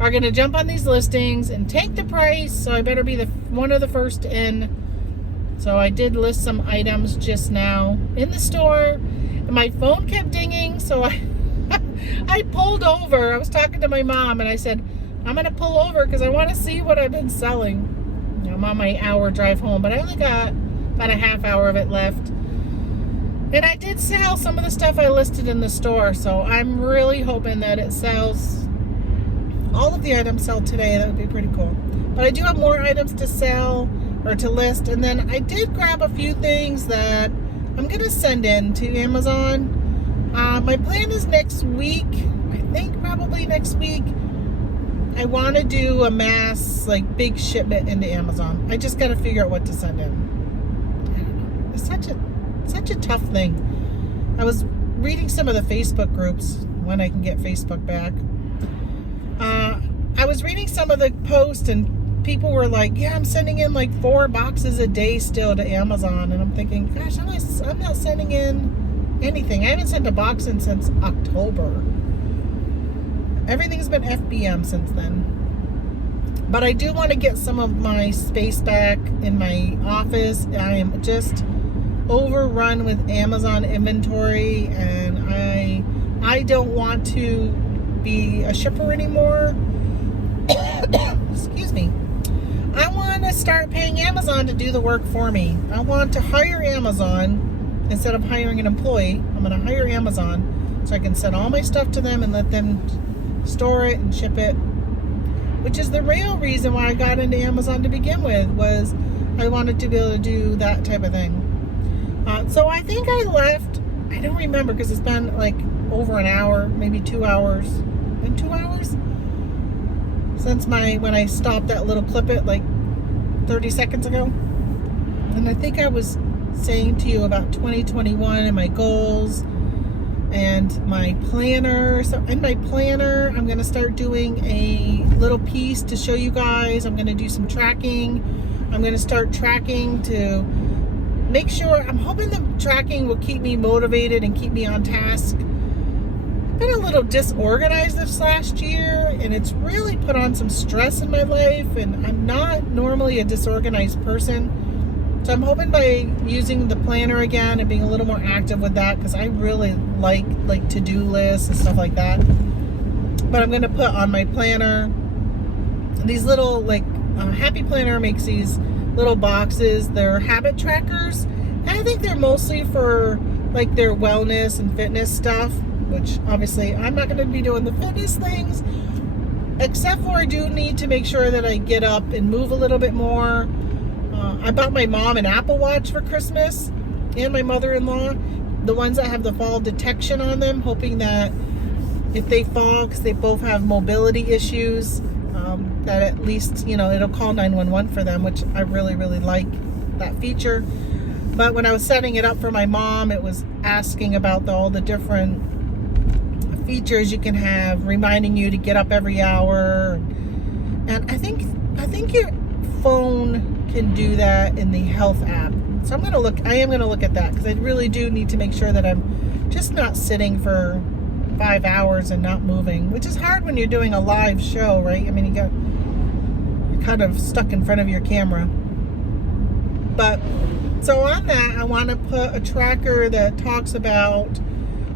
are going to jump on these listings and take the price, so I better be one of the first in. So I did list some items just now in the store, and my phone kept dinging, so I pulled over. I was talking to my mom, and I said, I'm going to pull over because I want to see what I've been selling. I'm on my hour drive home, but I only got about a half hour of it left. And I did sell some of the stuff I listed in the store, so I'm really hoping that it sells. All of the items sell today. That would be pretty cool. But I do have more items to sell or to list. And then I did grab a few things that I'm going to send in to Amazon. My plan is next week. I think probably next week. I want to do a mass, like big shipment into Amazon. I just got to figure out what to send in. I don't know. It's such a tough thing. I was reading some of the Facebook groups when I can get Facebook back. I was reading some of the posts, and people were like, yeah, I'm sending in like 4 boxes a day still to Amazon. And I'm thinking, gosh, I'm not sending in anything. I haven't sent a box in since October. Everything's been FBM since then. But I do want to get some of my space back in my office. I am just overrun with Amazon inventory, and I don't want to be a shipper anymore. Excuse me. I want to start paying Amazon to do the work for me. I want to hire Amazon instead of hiring an employee. I'm going to hire Amazon so I can send all my stuff to them and let them store it and ship it, which is the real reason why I got into Amazon to begin with, was I wanted to be able to do that type of thing. So I think I left, I don't remember because it's been like over an hour, maybe 2 hours. In 2 hours? since when I stopped that little clip it like 30 seconds ago. And I think I was saying to you about 2021 and my goals and my planner. So in my planner, I'm going to start doing a little piece to show you guys. I'm going to do some tracking. I'm going to start tracking to make sure, I'm hoping the tracking will keep me motivated and keep me on task. I've been a little disorganized this last year, and it's really put on some stress in my life, and I'm not normally a disorganized person. So I'm hoping by using the planner again and being a little more active with that, because I really like to-do lists and stuff like that. But I'm going to put on my planner these little, Happy Planner makes these little boxes. They're habit trackers. And I think they're mostly for like their wellness and fitness stuff, which obviously I'm not going to be doing the fitness things, except for I do need to make sure that I get up and move a little bit more. I bought my mom an Apple Watch for Christmas, and my mother-in-law, the ones that have the fall detection on them, hoping that if they fall, because they both have mobility issues, that at least, it'll call 911 for them, which I really, really like that feature. But when I was setting it up for my mom, it was asking about all the different features you can have, reminding you to get up every hour. And I think your phone can do that in the health app. So I am gonna look at that, because I really do need to make sure that I'm just not sitting for 5 hours and not moving, which is hard when you're doing a live show, right? I mean, you're kind of stuck in front of your camera. But so on that, I want to put a tracker that talks about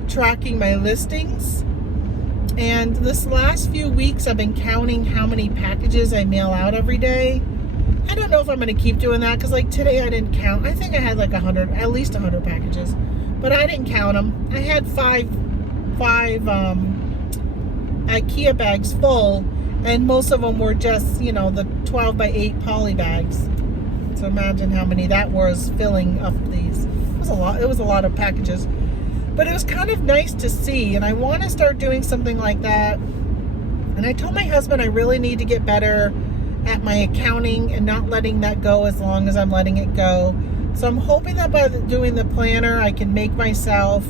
tracking my listings. And this last few weeks, I've been counting how many packages I mail out every day. I don't know if I'm going to keep doing that, because like today I didn't count. I think I had like at least 100 packages, but I didn't count them. I had five IKEA bags full, and most of them were just, the 12 by 8 poly bags. So imagine how many that was filling up these. It was a lot of packages, but it was kind of nice to see, and I want to start doing something like that. And I told my husband I really need to get better at my accounting and not letting that go as long as I'm letting it go. So I'm hoping that by doing the planner, I can make myself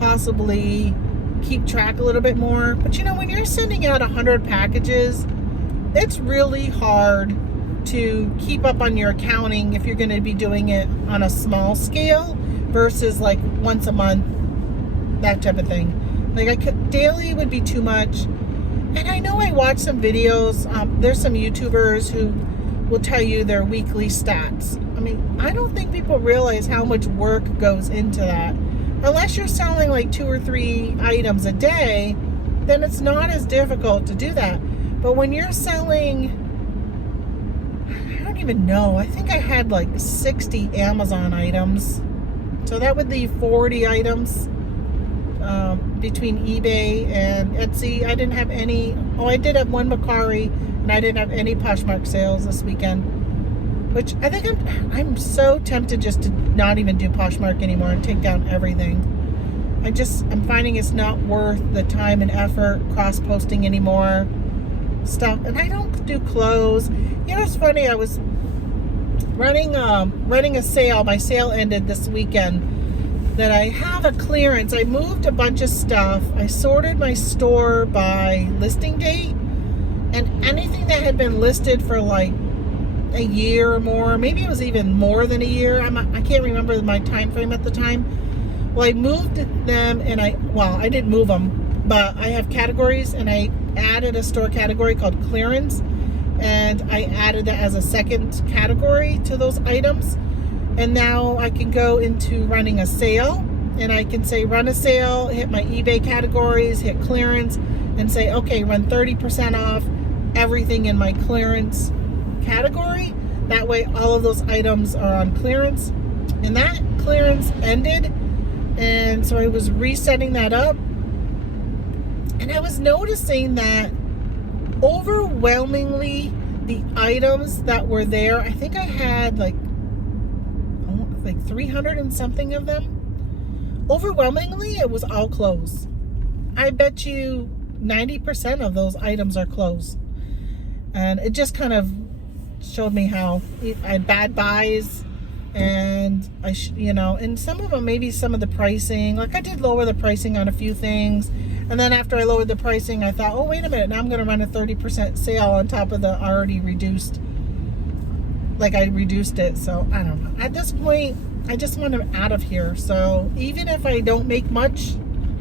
possibly keep track a little bit more. But when you're sending out 100 packages, it's really hard to keep up on your accounting if you're going to be doing it on a small scale versus like once a month, that type of thing. Daily would be too much. And I know I watch some videos. There's some YouTubers who will tell you their weekly stats. I mean, I don't think people realize how much work goes into that. Unless you're selling like 2 or 3 items a day, then it's not as difficult to do that. But when you're selling, I don't even know, I think I had like 60 Amazon items. So that would leave 40 items between eBay and Etsy. I didn't have any. Oh, I did have one Macari, and I didn't have any Poshmark sales this weekend, which I think I'm so tempted just to not even do Poshmark anymore and take down everything. I'm finding it's not worth the time and effort cross-posting anymore stuff. And I don't do clothes. It's funny, I was running a sale. My sale ended this weekend. That I have a clearance. I moved a bunch of stuff. I sorted my store by listing date, and anything that had been listed for like a year or more, maybe it was even more than a year. I can't remember my time frame at the time. Well, I moved them, and I didn't move them, but I have categories, and I added a store category called clearance, and I added that as a second category to those items. And now I can go into running a sale, and I can say run a sale, hit my eBay categories, hit clearance, and say, okay, run 30% off everything in my clearance category. That way all of those items are on clearance. And that clearance ended, and so I was resetting that up, and I was noticing that overwhelmingly the items that were there, I think I had like 300 and something of them. Overwhelmingly, it was all clothes. I bet you 90% of those items are clothes. And it just kind of showed me how I had bad buys, and and some of them, maybe some of the pricing, like I did lower the pricing on a few things, and then after I lowered the pricing, I thought, oh, wait a minute, now I'm going to run a 30% sale on top of the already reduced, like I reduced it. So I don't know, at this point I just want them out of here. So even if I don't make much,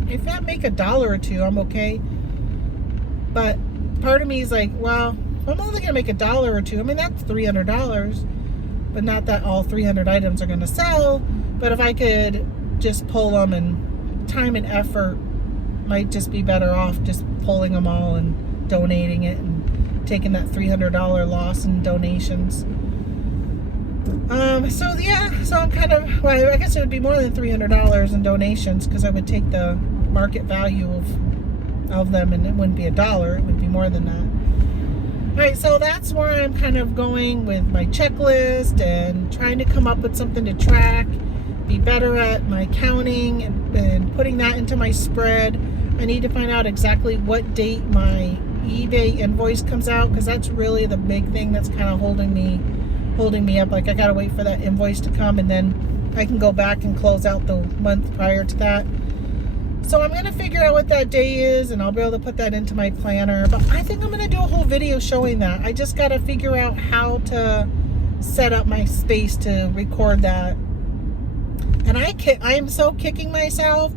if I make $1 or $2, I'm okay. But part of me is like, well, I'm only gonna make $1 or $2. I mean, that's $300, but not that all 300 items are gonna sell. But if I could just pull them, and time and effort might just be better off just pulling them all and donating it and taking that $300 loss in donations. So I'm kind of, well, I guess it would be more than $300 in donations, because I would take the market value of them, and it wouldn't be $1, it would be more than that. All right, so that's where I'm kind of going with my checklist and trying to come up with something to track, be better at my counting, and putting that into my spread. I need to find out exactly what date my eBay invoice comes out, because that's really the big thing that's kind of holding me up. Like, I gotta wait for that invoice to come, and then I can go back and close out the month prior to that. So I'm gonna figure out what that day is, and I'll be able to put that into my planner. But I think I'm gonna do a whole video showing that. I just gotta figure out how to set up my space to record that. And I am so kicking myself,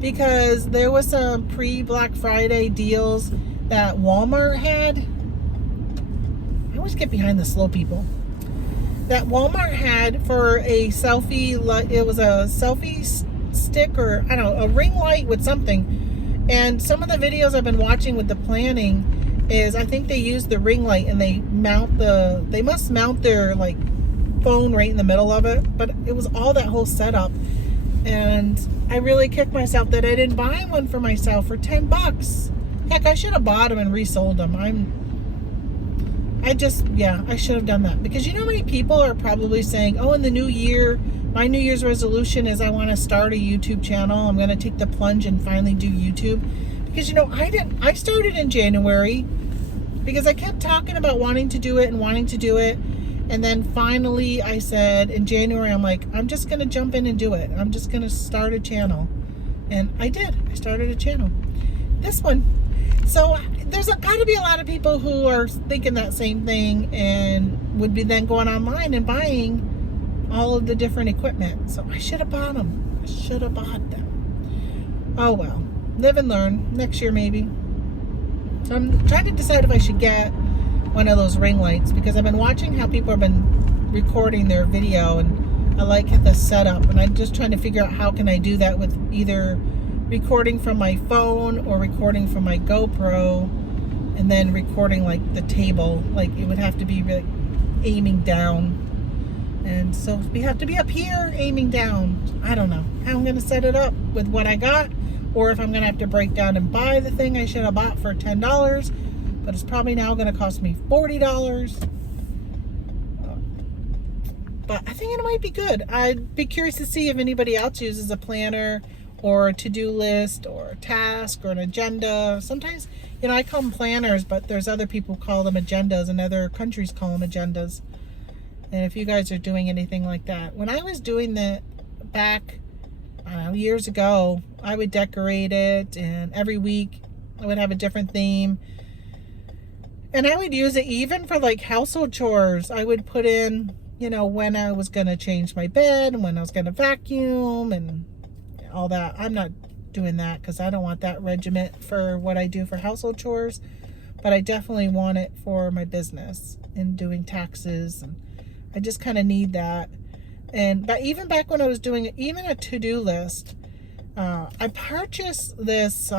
because there was some pre-Black Friday deals that Walmart had. I always get behind the slow people. That Walmart had for a selfie, it was a selfie stick, or I don't know, a ring light with something. And some of the videos I've been watching with the planning is, I think they use the ring light, and they must mount their like phone right in the middle of it. But it was all that whole setup, and I really kicked myself that I didn't buy one for myself for $10. Heck, I should have bought them and resold them. I should have done that, because you know how many people are probably saying, oh, in the new year, my New Year's resolution is I want to start a YouTube channel. I'm going to take the plunge and finally do YouTube. Because, I started in January, because I kept talking about wanting to do it. And then finally I said in January, I'm like, I'm just going to jump in and do it. I'm just going to start a channel. And I did. I started a channel. This one. So there's got to be a lot of people who are thinking that same thing, and would be then going online and buying all of the different equipment. So I should have bought them. I should have bought them. Oh well. Live and learn. Next year maybe. So I'm trying to decide if I should get one of those ring lights, because I've been watching how people have been recording their video, and I like the setup, and I'm just trying to figure out how can I do that with either recording from my phone or recording from my GoPro, and then recording like the table. Like, it would have to be like aiming down, and so we have to be up here aiming down. I don't know how I'm gonna set it up with what I got, or if I'm gonna have to break down and buy the thing I should have bought for $10, but it's probably now gonna cost me $40. But I think it might be good. I'd be curious to see if anybody else uses a planner or a to-do list or a task or an agenda. Sometimes, I call them planners, but there's other people who call them agendas, and other countries call them agendas. And if you guys are doing anything like that. When I was doing that back, years ago, I would decorate it, and every week I would have a different theme. And I would use it even for like household chores. I would put in, when I was going to change my bed, and when I was going to vacuum, and all that. I'm not doing that, because I don't want that regiment for what I do for household chores, but I definitely want it for my business and doing taxes, and I just kind of need that. But even back when I was doing even a to-do list, I purchased this,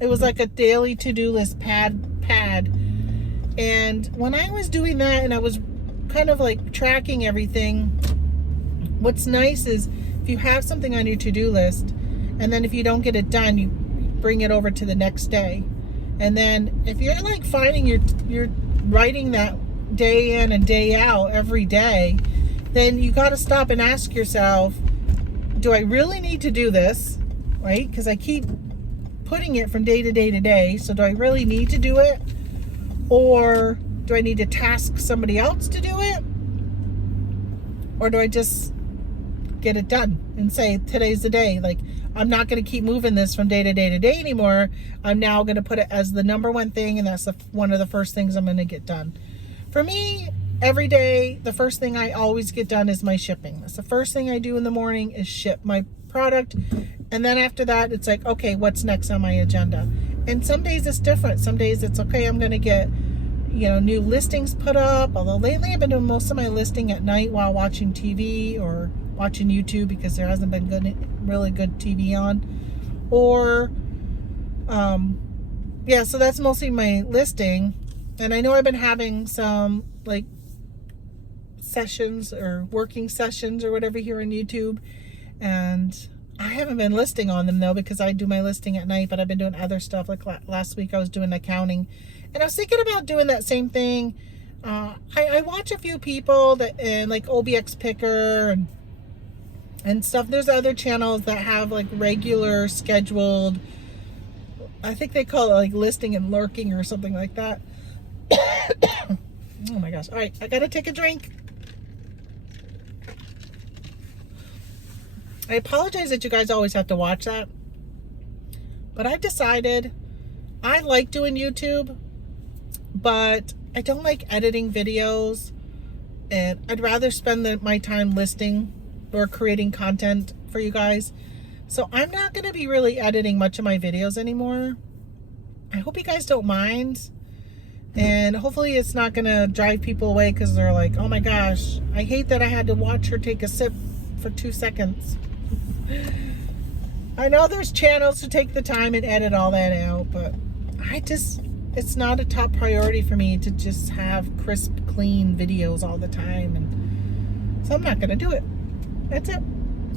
it was like a daily to-do list pad, and when I was doing that and I was kind of like tracking everything, what's nice is if you have something on your to-do list, and then if you don't get it done, you bring it over to the next day. And then if you're like finding you're writing that day in and day out every day, then you got to stop and ask yourself, do I really need to do this? Right? Because I keep putting it from day to day to day. So do I really need to do it? Or do I need to task somebody else to do it? Or do I just get it done and say, today's the day? Like, I'm not going to keep moving this from day to day to day anymore. I'm now going to put it as the number one thing, and that's one of the first things I'm going to get done. For me, every day, the first thing I always get done is my shipping. That's the first thing I do in the morning, is ship my product. And then after that, it's like, okay, what's next on my agenda? And some days it's different. Some days it's, okay, I'm going to get, new listings put up. Although lately I've been doing most of my listing at night while watching TV or watching YouTube, because there hasn't been really good TV on. Or, so that's mostly my listing. And I know I've been having some like sessions or working sessions or whatever here on YouTube. And I haven't been listing on them though, because I do my listing at night, but I've been doing other stuff. Like last week I was doing accounting, and I was thinking about doing that same thing. I watch a few people that in like OBX Picker and stuff. There's other channels that have like regular scheduled, I think they call it like listing and lurking or something like that. Oh my gosh. All right, I gotta take a drink. I apologize that you guys always have to watch that, but I've decided I like doing YouTube, but I don't like editing videos, and I'd rather spend my time listing or creating content for you guys. So I'm not going to be really editing much of my videos anymore. I hope you guys don't mind, and hopefully it's not going to drive people away because they're like, oh my gosh, I hate that I had to watch her take a sip for 2 seconds. I know there's channels to take the time and edit all that out, but it's not a top priority for me to just have crisp, clean videos all the time, and so I'm not gonna do it. That's it.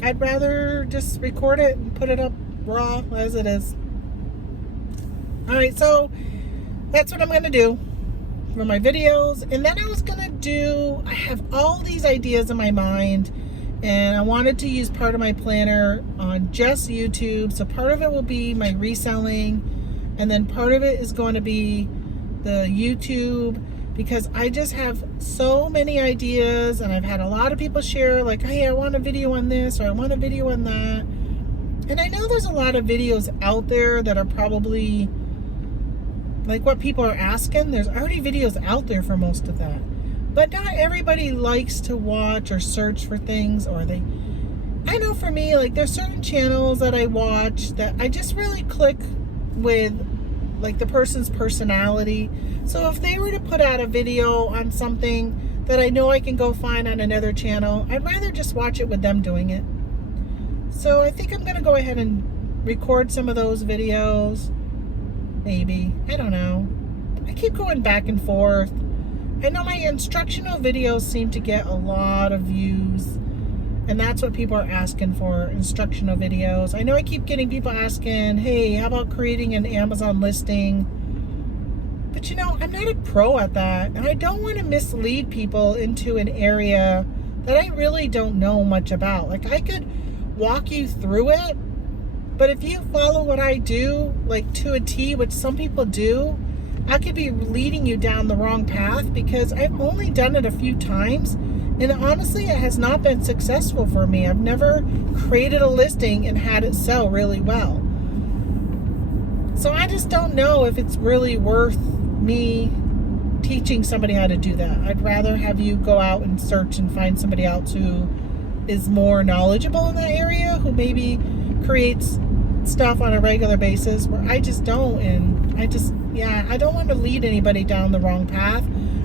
I'd rather just record it and put it up raw as it is. All right, so that's what I'm gonna do for my videos. And then I have all these ideas in my mind, and I wanted to use part of my planner on just YouTube. So part of it will be my reselling, and then part of it is going to be the YouTube, because I just have so many ideas, and I've had a lot of people share like, hey, I want a video on this, or I want a video on that. And I know there's a lot of videos out there that are probably like what people are asking. There's already videos out there for most of that. But not everybody likes to watch or search for things, I know for me, like there's certain channels that I watch that I just really click with like the person's personality. So if they were to put out a video on something that I know I can go find on another channel, I'd rather just watch it with them doing it. So I think I'm gonna go ahead and record some of those videos. Maybe, I don't know. I keep going back and forth. I know my instructional videos seem to get a lot of views, and that's what people are asking for, instructional videos. I know I keep getting people asking, hey, how about creating an Amazon listing? But I'm not a pro at that, and I don't want to mislead people into an area that I really don't know much about. Like, I could walk you through it, but if you follow what I do, like to a T, which some people do, I could be leading you down the wrong path, because I've only done it a few times, and honestly, it has not been successful for me. I've never created a listing and had it sell really well. So I just don't know if it's really worth me teaching somebody how to do that. I'd rather have you go out and search and find somebody else who is more knowledgeable in that area, who maybe creates stuff on a regular basis, where I just don't. And I don't want to lead anybody down the wrong path.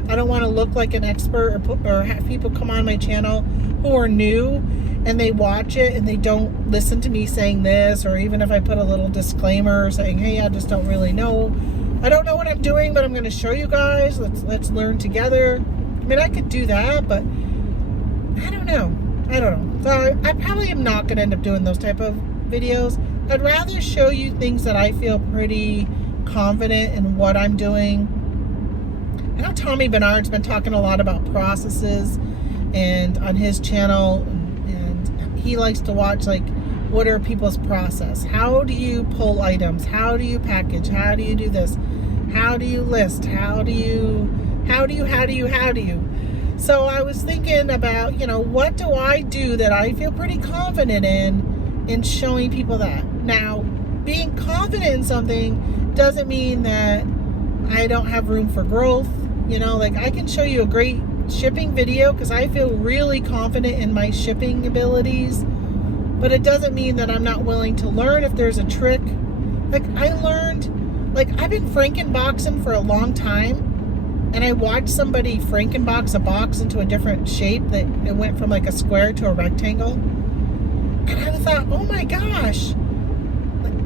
I don't want to look like an expert, or have people come on my channel who are new and they watch it and they don't listen to me saying this, or even if I put a little disclaimer saying, hey, I just don't really know. I don't know what I'm doing, but I'm going to show you guys. Let's learn together. I mean, I could do that, but I don't know. So I probably am not going to end up doing those type of videos. I'd rather show you things that I feel pretty confident in what I'm doing. I know Tommy Bernard's been talking a lot about processes, and on his channel, and he likes to watch like, what are people's process? How do you pull items? How do you package? How do you do this? How do you list? How do you? So I was thinking about, what do I do that I feel pretty confident in showing people that. Now, being confident in something doesn't mean that I don't have room for growth. Like I can show you a great shipping video because I feel really confident in my shipping abilities, but it doesn't mean that I'm not willing to learn if there's a trick. Like I learned, I've been Frankenboxing for a long time, and I watched somebody Frankenbox a box into a different shape that it went from like a square to a rectangle, and I thought, oh my gosh,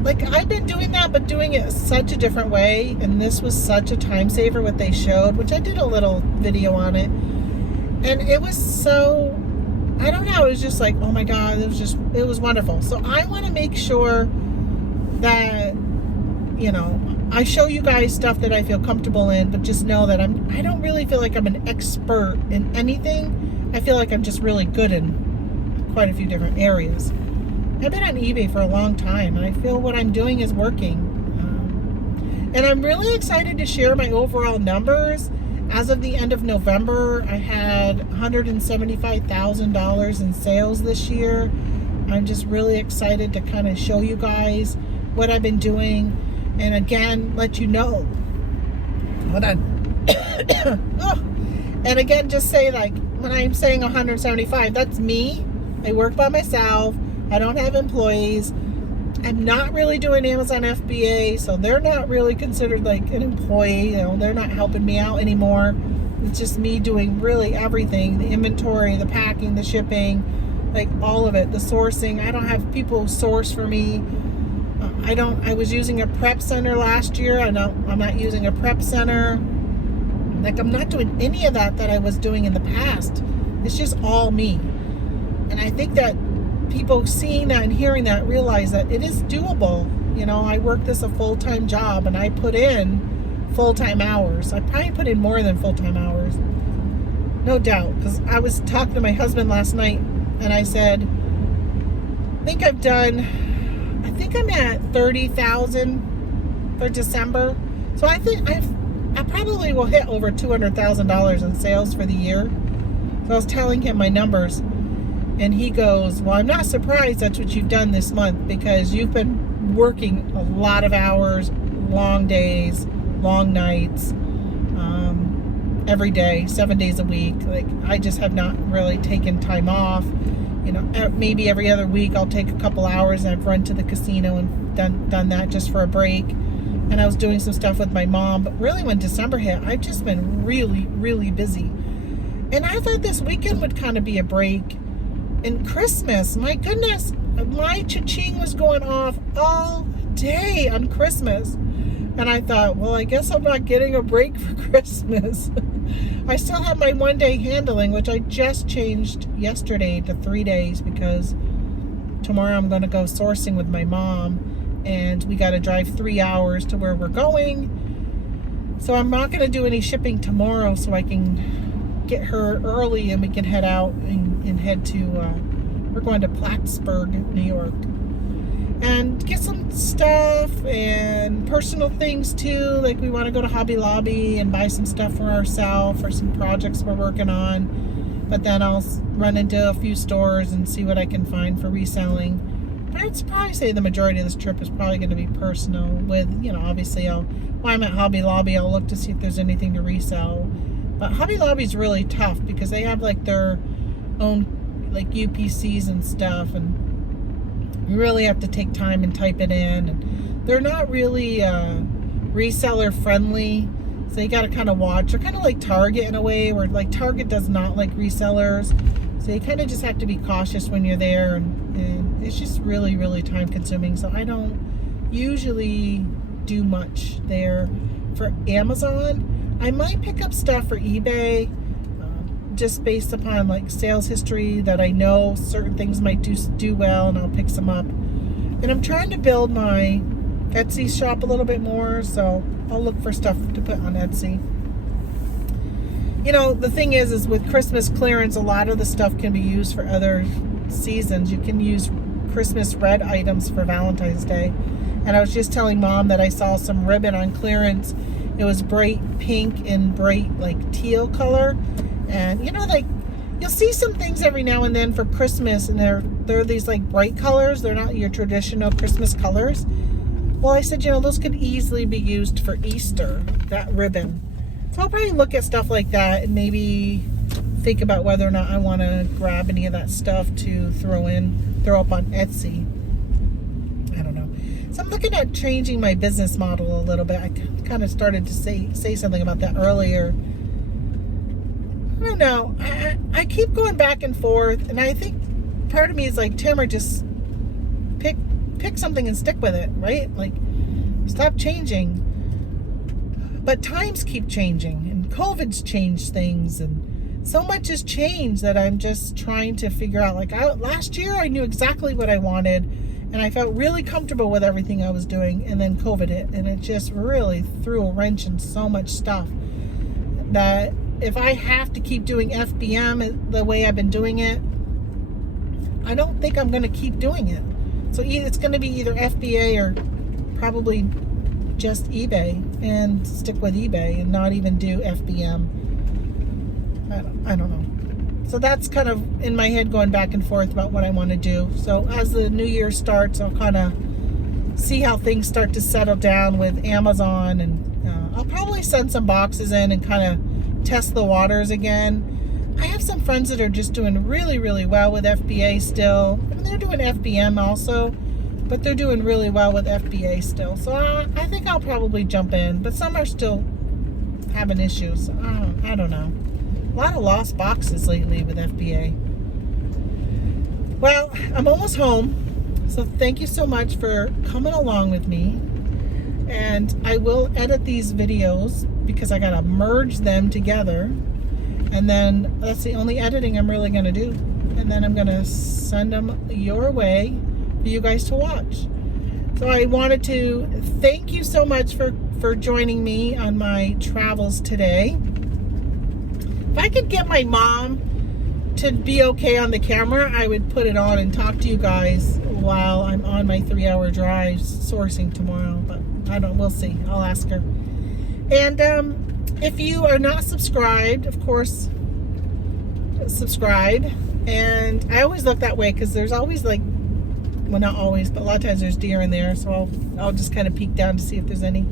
like I've been doing that, but doing it such a different way, and this was such a time saver what they showed, which I did a little video on it, and it was so, I don't know, it was just like, oh my god, it was wonderful. So I want to make sure that I show you guys stuff that I feel comfortable in, but just know that I don't really feel like I'm an expert in anything. I feel like I'm just really good in quite a few different areas. I've been on eBay for a long time, and I feel what I'm doing is working. And I'm really excited to share my overall numbers. As of the end of November, I had $175,000 in sales this year. I'm just really excited to kind of show you guys what I've been doing, and again, let you know. Hold on. Oh. And again, just say, like, when I'm saying 175, that's me. I work by myself. I don't have employees. I'm not really doing Amazon FBA, so they're not really considered like an employee. They're not helping me out anymore. It's just me doing really everything: the inventory, the packing, the shipping, like all of it, the sourcing. I don't have people source for me. I was using a prep center last year. I'm not using a prep center. Like, I'm not doing any of that I was doing in the past. It's just all me. And I think that people seeing that and hearing that realize that it is doable. I work this a full-time job, and I put in full-time hours. I probably put in more than full-time hours, no doubt, because I was talking to my husband last night, and I said, I think I'm at 30,000 for December. So I think I probably will hit over $200,000 in sales for the year. So I was telling him my numbers, and he goes, well, I'm not surprised that's what you've done this month, because you've been working a lot of hours, long days, long nights, every day, 7 days a week. Like, I just have not really taken time off. Maybe every other week I'll take a couple hours, and I've run to the casino and done that just for a break. And I was doing some stuff with my mom, but really when December hit, I've just been really, really busy. And I thought this weekend would kind of be a break. And Christmas, my goodness, my cha-ching was going off all day on Christmas. And I thought, well, I guess I'm not getting a break for Christmas. I still have my 1-day handling, which I just changed yesterday to 3 days, because tomorrow I'm going to go sourcing with my mom, and we got to drive 3 hours to where we're going. So I'm not going to do any shipping tomorrow, so I can get her early and we can head out and head to, we're going to Plattsburgh, New York, and get some stuff and personal things too. Like, we want to go to Hobby Lobby and buy some stuff for ourselves for some projects we're working on. But then I'll run into a few stores and see what I can find for reselling. But I'd probably say the majority of this trip is probably going to be personal. With, obviously while I'm at Hobby Lobby, I'll look to see if there's anything to resell. But Hobby Lobby's really tough because they have like their own like UPCs and stuff, and you really have to take time and type it in, and they're not really reseller friendly, so you got to kind of watch. They're kind of like Target in a way, where like Target does not like resellers, so you kind of just have to be cautious when you're there, and it's just really, really time consuming. So I don't usually do much there. For Amazon, I might pick up stuff for eBay, just based upon like sales history that I know certain things might do well, and I'll pick some up. And I'm trying to build my Etsy shop a little bit more, so I'll look for stuff to put on Etsy. The thing is with Christmas clearance, a lot of the stuff can be used for other seasons. You can use Christmas red items for Valentine's Day. And I was just telling Mom that I saw some ribbon on clearance It was bright pink and bright like teal color. And you know, like you'll see some things every now and then for Christmas, and they're these like bright colors. They're not your traditional Christmas colors. Well, I said, you know, those could easily be used for Easter, that ribbon. So I'll probably look at stuff like that and maybe think about whether or not I want to grab any of that stuff to throw up on Etsy. I don't know. So I'm looking at changing my business model a little bit. I kind of started to say something about that earlier. I don't know. I keep going back and forth, and I think part of me is like, Tamara, just pick something and stick with it, right? Like, stop changing. But times keep changing, and COVID's changed things, and so much has changed that I'm just trying to figure out. Like, last year I knew exactly what I wanted, and I felt really comfortable with everything I was doing, and then COVID hit, and it just really threw a wrench in so much stuff that if I have to keep doing FBM the way I've been doing it, I don't think I'm going to keep doing it. So it's going to be either FBA or probably just eBay, and stick with eBay and not even do FBM. I don't know. So that's kind of in my head, going back and forth about what I want to do. So as the new year starts, I'll kind of see how things start to settle down with Amazon, and I'll probably send some boxes in and kind of test the waters again. I have some friends that are just doing really, really well with FBA still. I mean, they're doing FBM also, but they're doing really well with FBA still. So I think I'll probably jump in, but some are still having issues. I don't know. A lot of lost boxes lately with FBA. Well, I'm almost home. So thank you so much for coming along with me. And I will edit these videos because I gotta merge them together. And then that's the only editing I'm really gonna do. And then I'm gonna send them your way for you guys to watch. So I wanted to thank you so much for joining me on my travels today. If I could get my mom to be okay on the camera, I would put it on and talk to you guys while I'm on my 3-hour drive sourcing tomorrow. But I don't, we'll see. I'll ask her. And if you are not subscribed, of course, subscribe. And I always look that way because there's always like, well, not always, but a lot of times there's deer in there. So I'll just kind of peek down to see if there's any.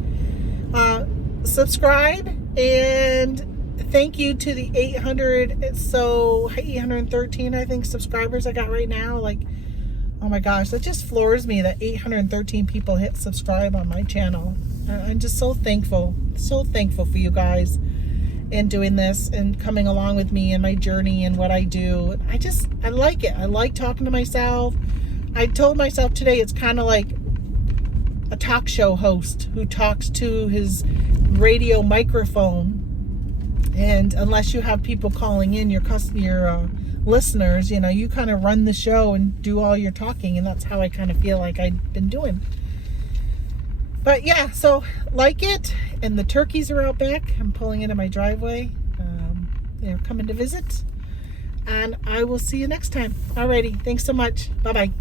Subscribe, and thank you to the 813, I think, subscribers I got right now. Like, oh my gosh, that just floors me that 813 people hit subscribe on my channel. I'm just so thankful for you guys and doing this and coming along with me and my journey and what I do. I like it. I like talking to myself. I told myself today it's kind of like a talk show host who talks to his radio microphone. And unless you have people calling in, your listeners, you know, you kind of run the show and do all your talking. And that's how I kind of feel like I've been doing. But yeah, so like it. And the turkeys are out back. I'm pulling into my driveway. They're coming to visit. And I will see you next time. Alrighty. Thanks so much. Bye-bye.